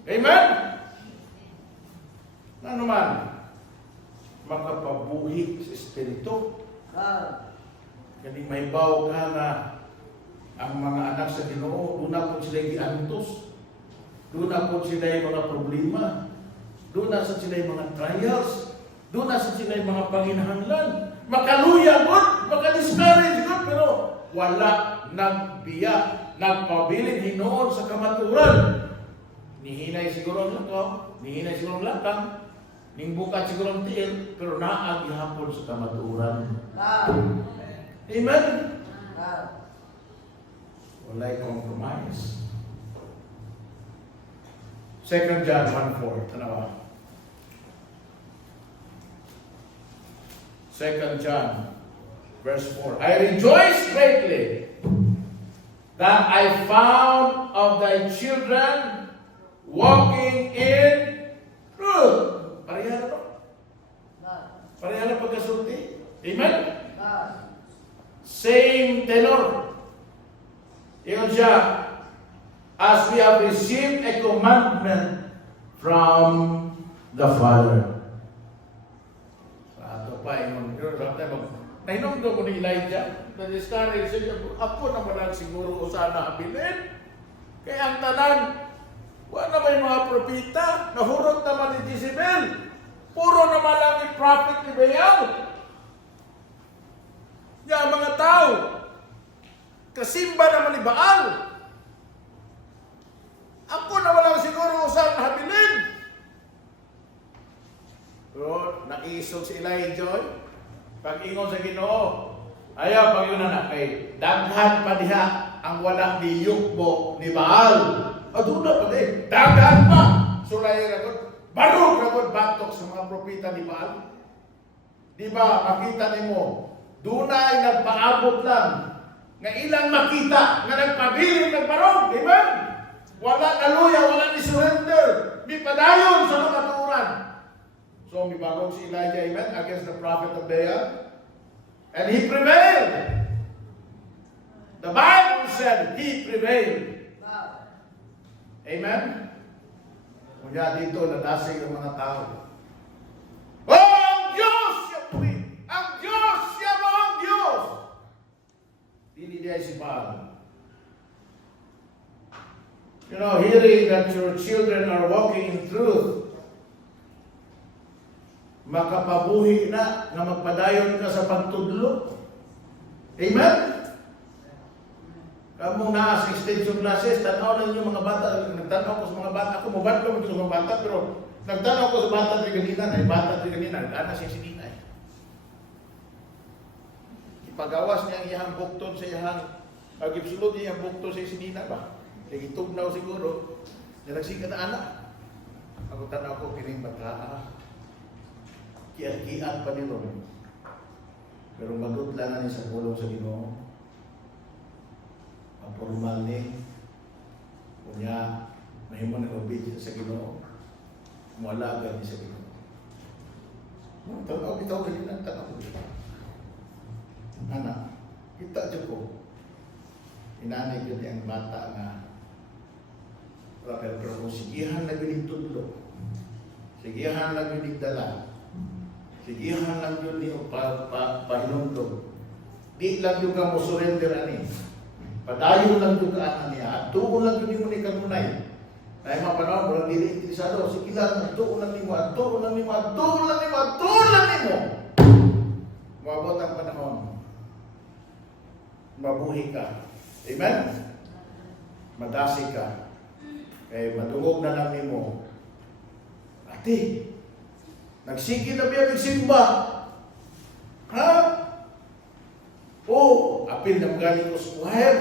Amen? Na naman, makapabuhi sa Espiritu. Kani may baw ka na ang mga anak sa Ginoo, doon na po sila giantos. Doon na po sila yung mga problema. Doon na sa sila yung mga trials. Doon na sa sila yung mga panginahanglan. Makaluya po, makadiscourage po, pero wala nagbiya, nagpabilin hinoon sa kamaturan. Nihinay siguro ang lakaw, nihinay siguro ang lakang, ningbukat siguro ang tiil, pero naag ihapon sa kamaturan. Amen? Walay compromise. 2 John 1:4. Tanawa. 2 John verse 4. I rejoice greatly that I found of thy children walking in truth. Pareha na to? Pareha na pagkasulti? Amen? Same tenor. Iyon siya, as we have received a commandment from the Father. Sa ato pa, nahinom doon ko ni Elijah, na-discourage siya, ako naman lang siguro sana habilin. Kaya ang tanan, wala na may mga propita, nahurot naman ni Jezebel, puro naman lang ni prophet ni Baal. Yung mga tao, kasimba naman ni Baal. Ako na walang siguro usang habilin. Pero naisog si Elijah, pag-ingon sa Ginoo, ayaw pag yun na kay daghan pa diha ang wala ni yukbo ni Baal. Doon na pa din, daghan pa. Sulay ragot, barog ragot batok sa mga propita ni Baal. Di ba, makita nimo, doon ay nagpaabot lang, nga ilang makita, nga nagpabiling, nagbarog, di ba? Wala naluya, wala ni surrender, may padayon sa makaturan. So, may barog si Elijah, amen, against the prophet of Baal. And he prevailed. The Bible said he prevailed. Amen? Kaya dito, nadasig ang mga tao. Oh, ang Diyos! Siya po eh! Ang Diyos! Siya mo ang Diyos! Dili diya si Baal. You know, hearing that your children are walking in truth, makapabuhi na nga magpadayon ka sa pagtudlo. Amen? Kamong naa sa extension classes, tanaw lang yung mga bata. Nagtanaw ko sa mga bata. Ako, mabant ko sa mga bata, pero nagtanaw ko sa bata rin kanina. Ay, bata rin kanina. Nagana siya sininay. Ipagawas niya ang iyang bukton sa iyang, pag-ibsulod niya ang bukton sa sinina ba? Kaya itugnaw siguro. Nalagsika na anak. Ako tanaw ko, kining bata. Kiat-kiat pa nilo. Pero magutla na niya sa pulong sa Ginoo. Ang formal ni. Kunya, mahimo ng obedience sa Ginoo. Mualaga niya sa Ginoo. Tanaw, bitaw kanina, tanaw ko dito. Anak, kita dyan ko. Inanay ko niya ang bata nga. Pero sigihan na ginig tudlo. Sigihan na ginig dala. Sigihan lang yun niyo pahinundog. Di lang yung ka mo surrender ani. Padayon lang yung ka niya. At tuon lang yun mo ni kanunay. Ay mga panahon, walang dili interesado. Sige lang, tuon lang nimo, at tuon lang nimo, at tuon lang nimo, at tuon lang nimo. Mabot ang panahon. Mabuhi ka. Amen? Madasi ka. Eh, madungog na lang nimo. Ate, nagsigi na biya nagsimba. Ha? Oh, apil na magaling ko sa choir.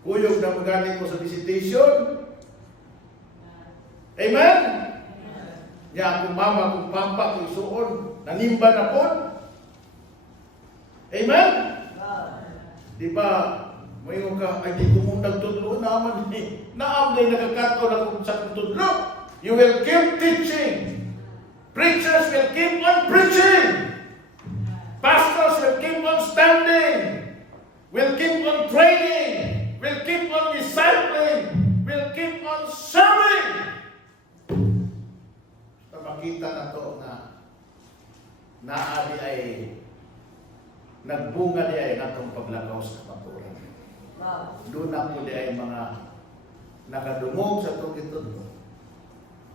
Kuyog na magaling ko sa visitation. Amen? Ya, kung mama, kung papa, kung isuon, nanimba na po. Amen? Di ba, may ka, ay di kumundag tudlo naman eh. Naam na nakakato na kung sa tudlo. You will keep teaching. Preachers will keep on preaching. Pastors will keep on standing. Will keep on training. Will keep on discipling. Will keep on serving. So makita na to na naadi ay nagbunga di ay natong paglakaw sa kapaturan. Doon na po di ay mga nakadumog sa tugit-tugit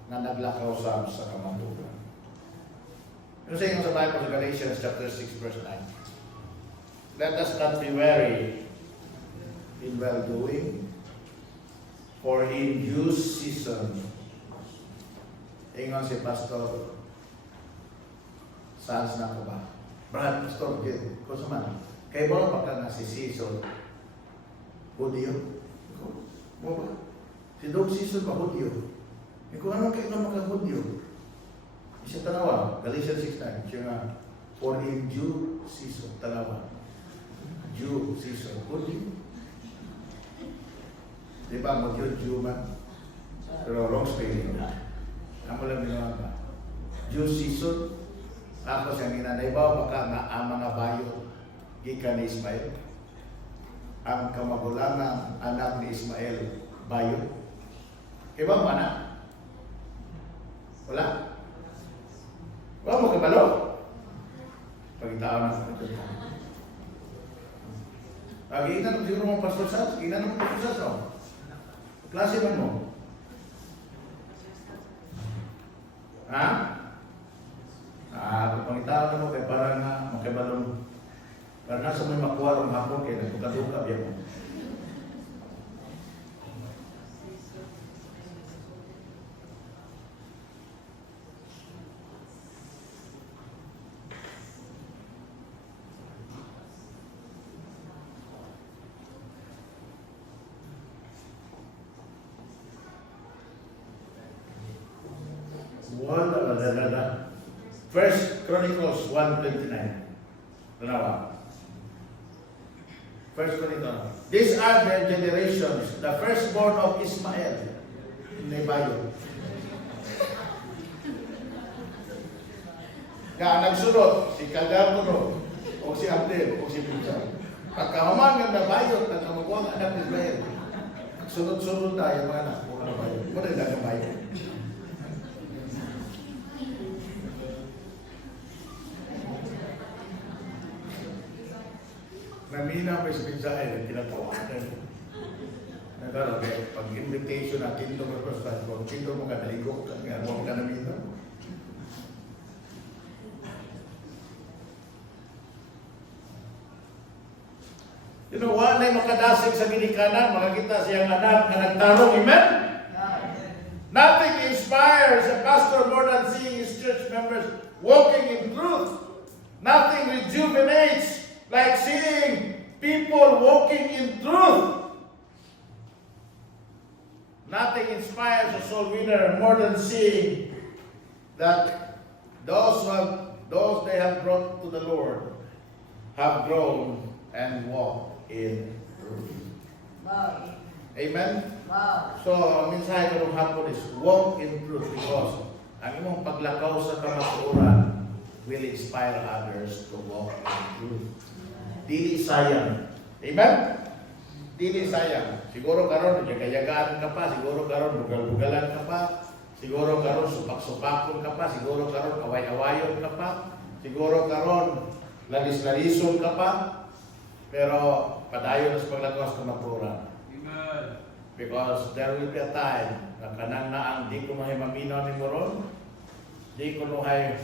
na naglakaw sa kamaturan. Yung sa inyo sa Bible, Galatians chapter 6 verse 9. Let us not be weary in well-doing, for in due season. Ingon si Pastor, saan na ko ba? Brad, Pastor, kung sa man, kaya ba baka na si season? Hudyo? Mo ba? Si dog season ba Hudyo? Kung ano kayo na maka-Hudyo? Isa tanawa, Galatians 6:9, siya nga, for in due season, tanawa. Due season, Hudyo. Di ba, mag-Due man? Pero wrong spelling. Ako lang ginawa ba? Due season, ako siya ginanay ba, baka nga ang mga bayo, gikan ni Ismael. Ang kamagulangang anak ni Ismael, bayo. Iba mo anak? Wala? Wala mo kabalo? Pagkitao na sa ito. Ina naman siguro mong Pastor Sas? Ina naman Pastor Sas, no? Klase man mo? Ha? Pagkitao na mo kay parang nga makabalong. Parang nasa may makuha ng hapon kaya nagpagkaduka biya mo. First Chronicles 1:29. Tanawa. First Chronicles. These are their generations, the firstborn of Ismael. Nebayo. Kaya nagsunod, si Kagapuno, o si Abdel, o si Pizza. Pagkahaman ng nabayo, nagkamukuha ang anak ni Ismael. Sunod-sunod na yung mga anak. Muna yung nagabayo. Namina pa sa mensahe na tinatawanan. Nagkala, pag-invitation na kingdom of Christ, kung kingdom mo ka naligo, kaya mo ka namina. You know, wala na makadasig sa ginikanan, makakita siyang anak na nagtarong, amen? Nothing inspires a pastor more than seeing his church members walking in truth. Nothing rejuvenates like seeing people walking in truth. Nothing inspires a soul winner more than seeing that those they have brought to the Lord have grown and walked in truth. Amen? So, ang mensahe ko ng hapon is walk in truth because ang imong paglakaw sa kamatuoran will inspire others to walk in truth. Dili sayang. Amen? Dili sayang. Siguro karon yaga-yagaan ka pa, siguro karon bugal-bugalan ka pa, siguro karon supak-supakon ka pa, siguro karon away-awayon ka pa, siguro karon lalis-lalison ka pa, pero padayon na sa paglakaw sa kamatuoran. Amen. Because there will be a time na kanang naang di ko mahimaminaw ni Moron, di ko nuhay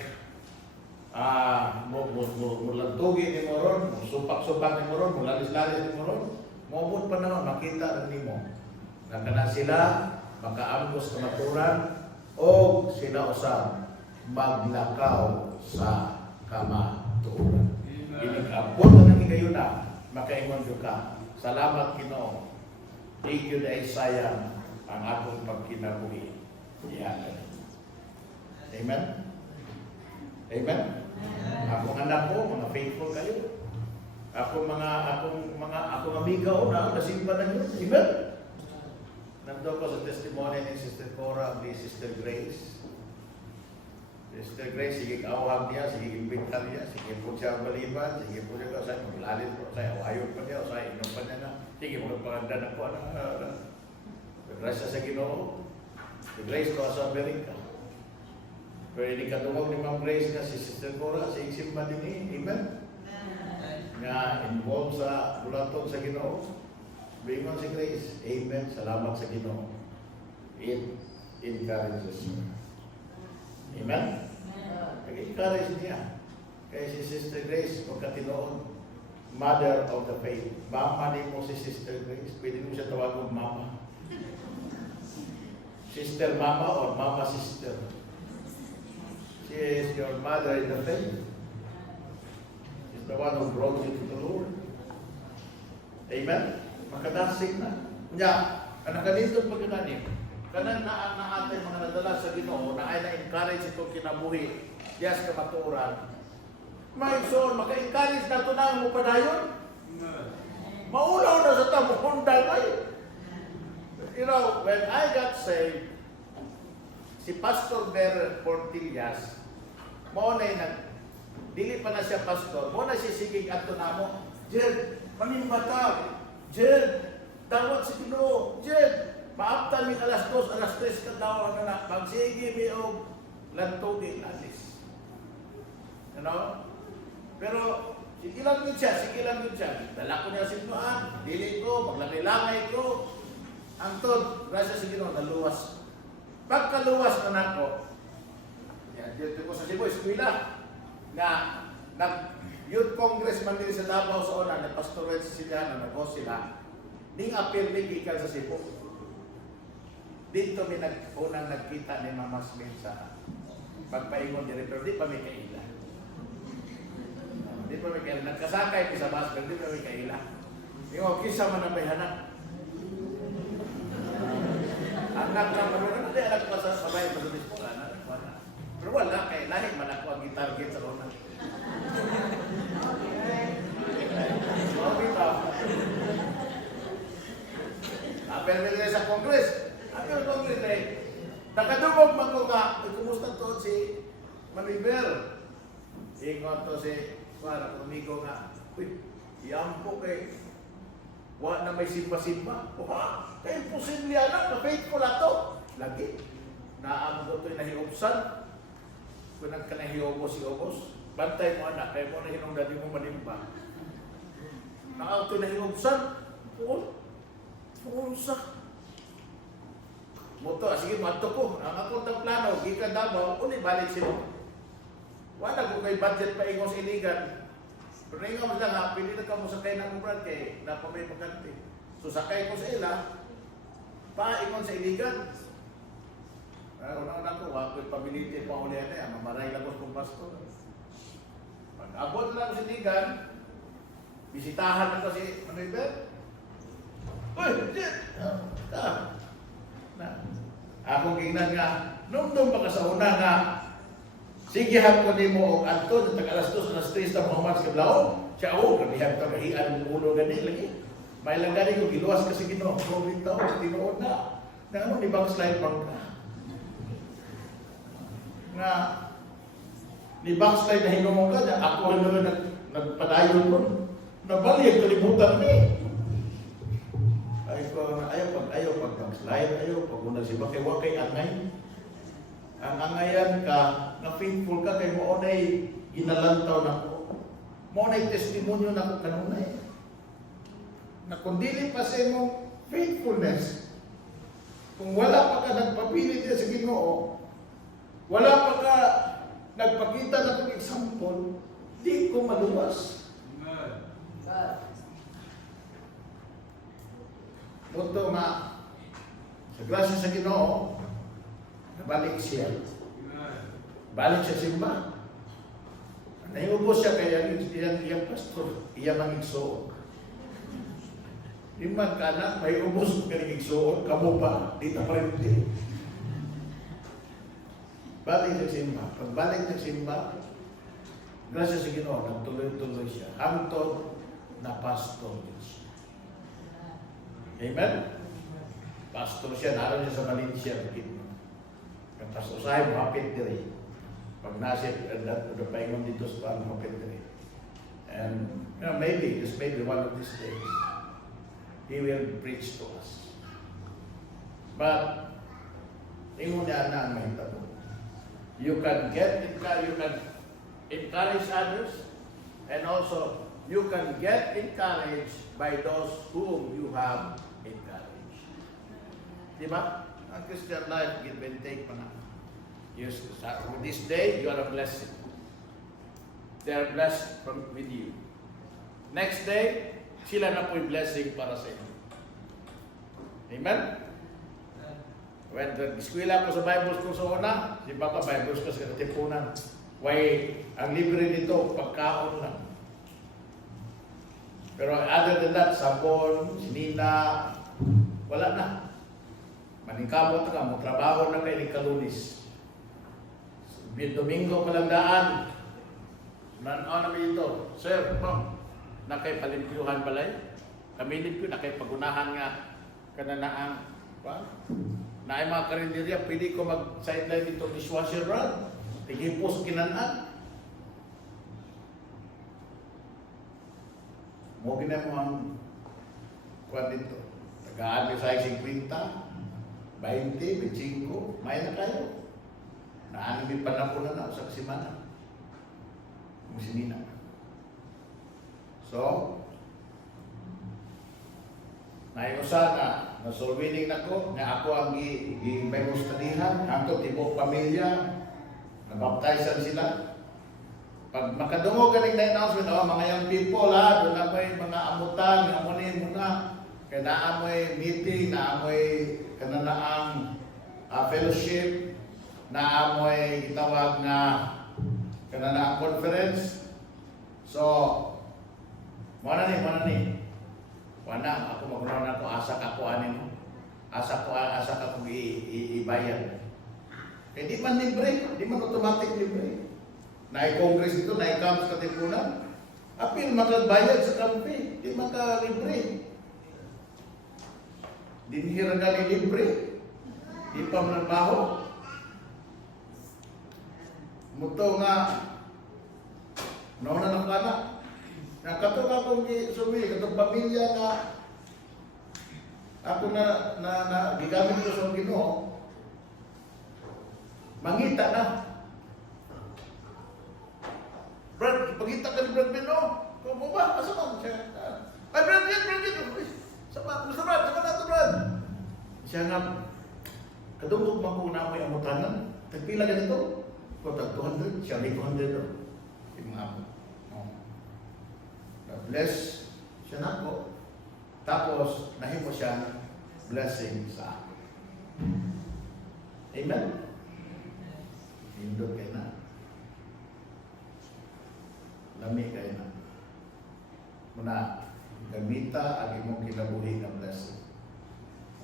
mulantugi ni Moron, supak-supak ni Moron, mulalis-lalis ni Moron, maubot pa naman, makita rin mo na kana sila makaambos kamaturan o sila usab maglakaw sa kamaturan. Inig-abot na ng higayuna, makaingon ka. Salamat Ginoo. Di yun ay sayang ang akong pagkinabuhi. Yan. Amen? Amen? Akong anak ko, mga faithful kayo. Akong amiga ko na nasimba na yun. Amen? Nandun ko sa testimony ni Sister Cora, ni Sister Grace. Sister Grace, sige kaawag niya, sige imbitar niya, sige po siya baliban, sige po siya sa maglalit po sa ayaw pa niya, sa inom pa niya na, sige magpaganda na po. Grasya sa Ginoo. Si Grace ko sa Amerika. Pero hindi katulog ni Ma'am Grace na si Sister Cora, sa iksimba din eh. Amen? Nga involved sa bulatong sa Ginoo. Bingon si Grace, amen, salamat sa Ginoo. It encourages me. Amen? Nag-encourage niya. Kaya si Sister Grace, pagkatinoon, mother of the faith. Mama ni mo si Sister Grace. Pwede mo siya tawagin mama. Sister mama or mama sister. She is your mother in the faith. She's the one who brought you to the Lord. Amen? Makadasig na. Kanya, anak ganito pagkakanin. Kanan na atay mga nadala sa Ginoo na ay na-encourage itong kinabuhi. Diyas kamaturan. May son, maka-encourage na ito na mo padayon. Maulaw na sa tamo, hundal kayo. You know, when I got saved, si Pastor Ber Portillas, dili pa na siya pastor, mo na siya sigig ato na mo, Jed, manimbatag, Jed, tawag si Ginoo, Jed, maaptan mi alas 2, alas 3 ka daw na magsige mi og lantugin alis. You know? Pero sige lang yun siya. Dala ko niya simbahan, dili ko, maglamay-lamay ko. Antod, grasya sa Ginoo, naluwas. Pagkaluwas na nako, yan, dito ko sa Cebu, eskwela, na nag-youth congress man din sa Davao sa una, na pastorate sa Siliano, nag-host sila, ning appeal ni gikan sa Cebu. Dito may unang nagkita ni Mama Smith sa pagpaingon din, pero di pa may kaila. Nagkasakay ko sa bus, pero di pa may kaila. Yung kisa man ang may hanak. Anak na marunong, hindi anak pa sa sabay pa sa dispo, anak pa na. Pero wala, kaya lahing man ako ang target sa una. Okay ba? Pero nila sa Congress, ang Congress eh, nakadubog man ko nga, kumusta to si Maniber? Ingon to si, para kumigo nga, uy, iyampo kay, wa na may simba-simba. Kaya imposible anak, na-faithful ato. Lagi. Naamo ko ito'y nahiubsan. Kung nagkanahiobos si Obos, bantay mo anak, kaya mo na hinungdan di mo manimba. Naamo ito'y nahiubsan. Pulsa. Moto, sige, mato ko. Ang akong plano, gikan Davao, uli balik sila. Wala ko kay budget pa ingo sa iligan. Pero nga mo lang ha, pili na ka mo sakay ng ubrad kay napamay pagkanti. So sakay ko sa ila, paingon sa iligan. Una-una ko, wako'y pabiliti pa uli na mamaray lang ko kung pastor. Pag abot lang ko sa iligan, bisitahan na ko si Maniber. Uy, Jed! Akong gignan nga, nung pa ka sa una nga, sige hapon ni mo og adto alas 2 alas 3 ta Muhammad sa Blaon. Siya grabihan ta kahian mo ulo gani lagi. May lang gani ko giluwas kasi Ginoo, COVID ta o tinuod na. Nang ni backslide bang ka. Nga ni backslide na hinumong ka na ako nagpadayon ko. Nabalik kalibutan ni. Ayaw pag backslide, ayaw pag unang si bakay wakay angay. Ang angayan ka, na faithful ka, kay mo onay ginalantaw na ko. Mo onay testimonyo na ko kanunay. Na kung dili pa sa imong faithfulness, kung wala pa ka nagpapilit sa Ginoo, wala pa ka nagpakita na kong example, di ko maluwas. Punto nga, sa grasya sa Ginoo, nabalik siya. Balik siya simba. Naiubos siya kaya iyang pastor, iyang mangigsoon. Iman ka na, may ubos ka nangigsoon, kamo pa, di na pa rin din. Balik sa simba. Pagbalik ng simba, grasya sa Ginoo, nagtuloy-tuloy siya. Hangtod na pastor din siya. Amen? Pastor siya, naroon siya sa Valencia. Ang pastor sahib, mapit diri. Pag nasip, paingon dito sa paan, mapit diri. And, maybe, just maybe one of these days, he will preach to us. But, ingon niya na ang mahitabo. You can encourage others, and also you can get encouraged by those whom you have encouraged. Diba? Ang Christian life, give and take pa na. Yes, this day, you are a blessing. They are blessed with you. Next day, sila na po'y blessing para sa inyo. Amen? When eskwela ko sa Bible school sa una, di ba ka Bible school sa katipunan? Why, ang libre nito, pagkaon lang. Pero other than that, sabon, sinina, wala na. Maningkamot ka, mo trabaho na kayo ni Kalunis. Domingo ka lang daan. Namin ito, Sir, ma'am, na kayo palimpyuhan balay? Kami limpyo, na kayo pagunahan nga kananaang, na ay mga karinderya, pwede ko mag-sideline dito dishwasher rod. Tigipos kinanaan. Mo gina mo ang kuwan dito. Tagaan sa 50, 20, 25, may na kayo. Naanong panapunan na sa kasimana. Musinina. So, naiusa na, nasolwining na ko, na ako ang may mustadihan, ang tibok pamilya, nabaptizan sila. Pag makadungo galing na announcement, mga young people, doon na may mga amutan, amunin muna, kaya naamoy meeting, naamoy kananaang fellowship, naamoy itawag na kananaang conference. So, muna ni. Wana, ako magulong na ako, asa ka ko anin mo. Asa ka kung ibayan. Eh, di man libre, di man automatic libre. Na-congress dito, na-camp sa katipunan. Apil, magbayad sa kampi, di man ka libre. Di nihira na libre. Di pa managbaho. Muto nga, nauna ng anak. Nakato ka akong sumi, katong pamilya nga ako na gigamit ko sa Ginoo. Mangita na. Brad, pagita ka ni Brad Bino. Kung mo ba, masama siya. Ay, Brad yan. Sama na ito, Brad. Siya nga, kadungog man ko na may amutanan. Tagpila ganito. Kung tag 200, siya may 200. Yung mga ako. Bless siya na po. Tapos, nahimo siya blessing sa akin. Amen? Hindot kayo na. Lami kayo na. Muna, gamita ang imong kinabuhi ng blessing.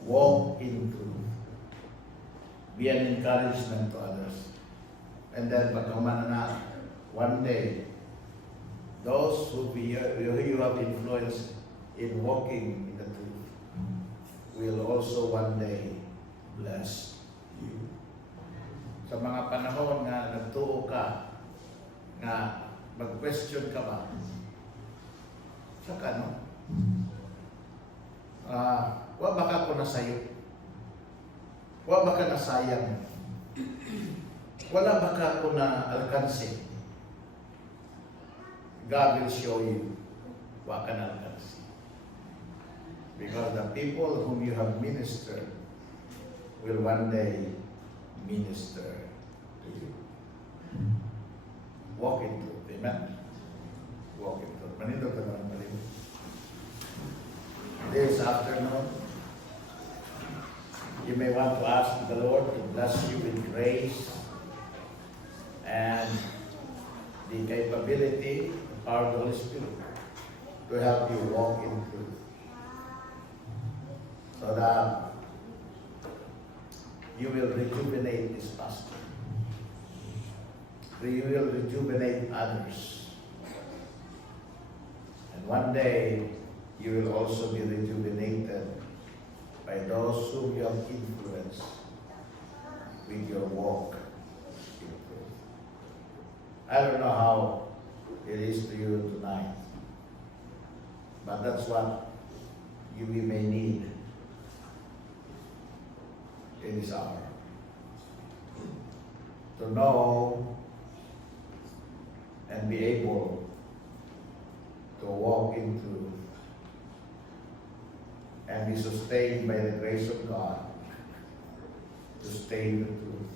Walk in truth. Be an encouragement to others. And then, pagkaman na, one day, those who you have influenced in walking in the truth will also one day bless you. Sa mga panahon na nagtuo ka, na mag-question ka ba? Saka, no? Wa baka ko nasayo? Wa baka nasayang? Wala baka ko na alkansi? God will show you what can alcance. Because the people whom you have ministered will one day minister to you. Walk in truth. Amen? Walk in truth. Manito ka naman palibot. This afternoon, you may want to ask the Lord to bless you with grace and the capability, the power of the Holy Spirit to help you walk in truth. So that you will rejuvenate this pastor. You will rejuvenate others. And one day, you will also be rejuvenated by those whom you have influenced with your walk in truth. I don't know how it is to you tonight, but that's what we may need in this hour. To know and be able to walk in truth and be sustained by the grace of God to stay in the truth.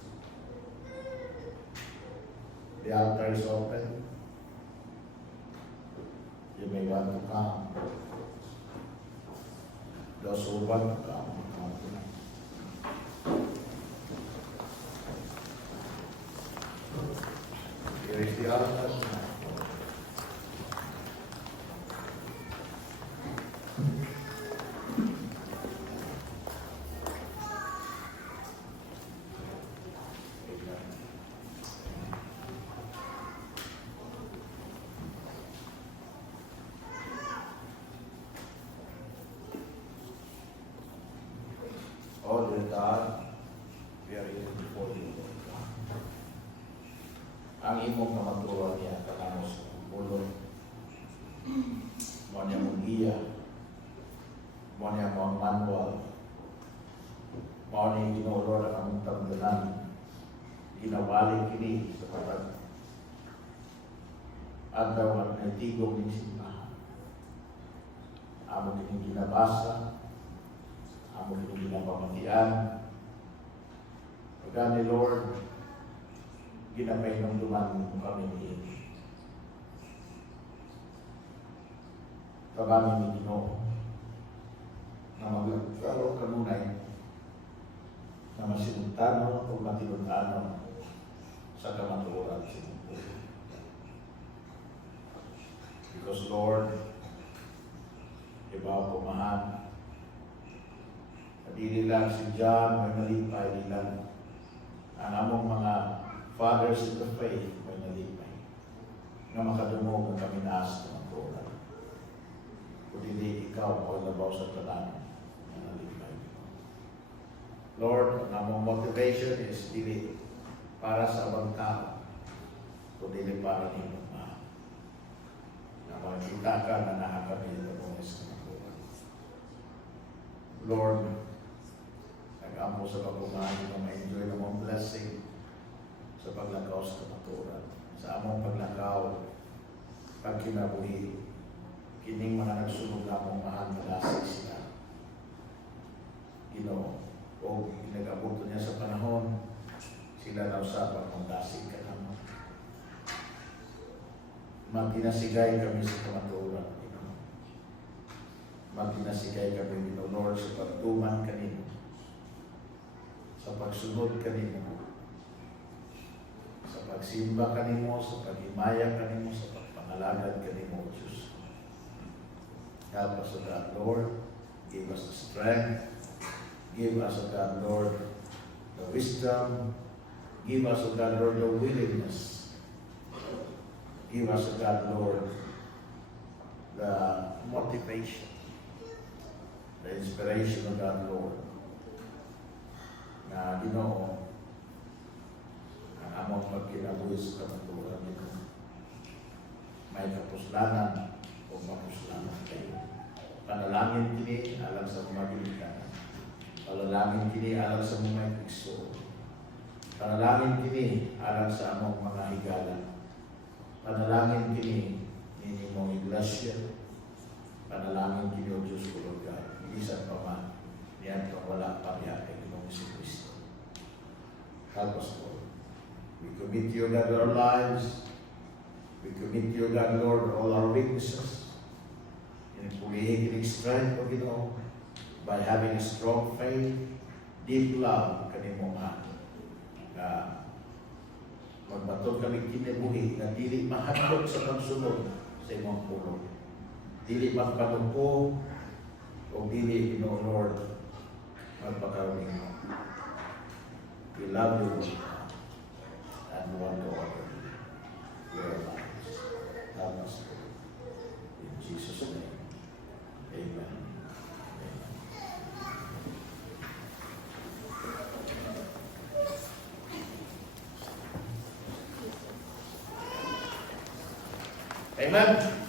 The altar is open. You may want to come. Those who want to come tonight. Here is the altar tonight. Oh, dear God, we are here before you, Lord God. Ang imong kamaturan niya, kalamos ng bulong. Mo niya mong iya. Mo niya mong manual. Mo niya ginulor ang among tamdanan. Ginawali kini sa patag. At daw ang naitigong ng simbahan. Amo kini ginabasa. Amo kini ginapamatian. Pagani Lord, ginapay ng duman kami niya. Pagani ni Ginoo na maglaro kanunay na masinutano o matinutano sa kamaturan sa mundo. Because Lord, iba pumahan. Dili lang si John, may nalipay nilang ang among mga fathers in the faith, may nalipay nga makadumog ang kaminas ng program. Kung hindi ikaw o labaw sa tanan na nalipay. Lord, ang among motivation is dili para sa abang tao, kung dili para ni mga na makikita ka na nakakami ng bumis ng program. Lord, nag-ampo sa kapumahan na ma-enjoy ng mong blessing sa paglakaw sa kamaturan. Sa among paglakaw, pagkinabuhi, kining mga nagsunod na mong mahal na lasig sila. Ginoo, o pinag-abuto niya sa panahon, sila na usapan kung lasig ka naman. Magtinasigay kami sa kamaturan, Ginoo. Magtinasigay kami, Ginoo, Lord, sa pagtuman kanino, sa pagsunod kanimo, sa pagsimba kanimo, sa pag-imaya kanimo, sa pagpangalagad kanimo, Diyos. Help us, O God, Lord. Give us the strength. Give us, O God, Lord, the wisdom. Give us, O God, Lord, the willingness. Give us, O God, Lord, the motivation, the inspiration, O God, Lord, na Ginoo ang among pagkinabuhi sa kamaturan nito. May kapuslanan o mapuslanan kayo. Panalangin kini alam sa mga bilikanan. Panalangin kini alam sa mga ikso. Panalangin kini alam sa among mga higala. Panalangin kini nini mong iglesia. Panalangin kini o Diyos ko, Lord God. Isan pa man, niyan kang wala pamiyake. Si Kristo. Help us, Lord. We commit to you, God, our lives. We commit to you, God, Lord, all our weaknesses. In creating strength, O Ginoo, by having a strong faith, deep love, kanimo nga. Magbatog kami kinabuhi na dili mahadlok sa pagsunod sa imong pulong. Dili magpanupo o dili, Ginoo, Lord, magpakaroon mo. We love you, and we want to honor you. Amen?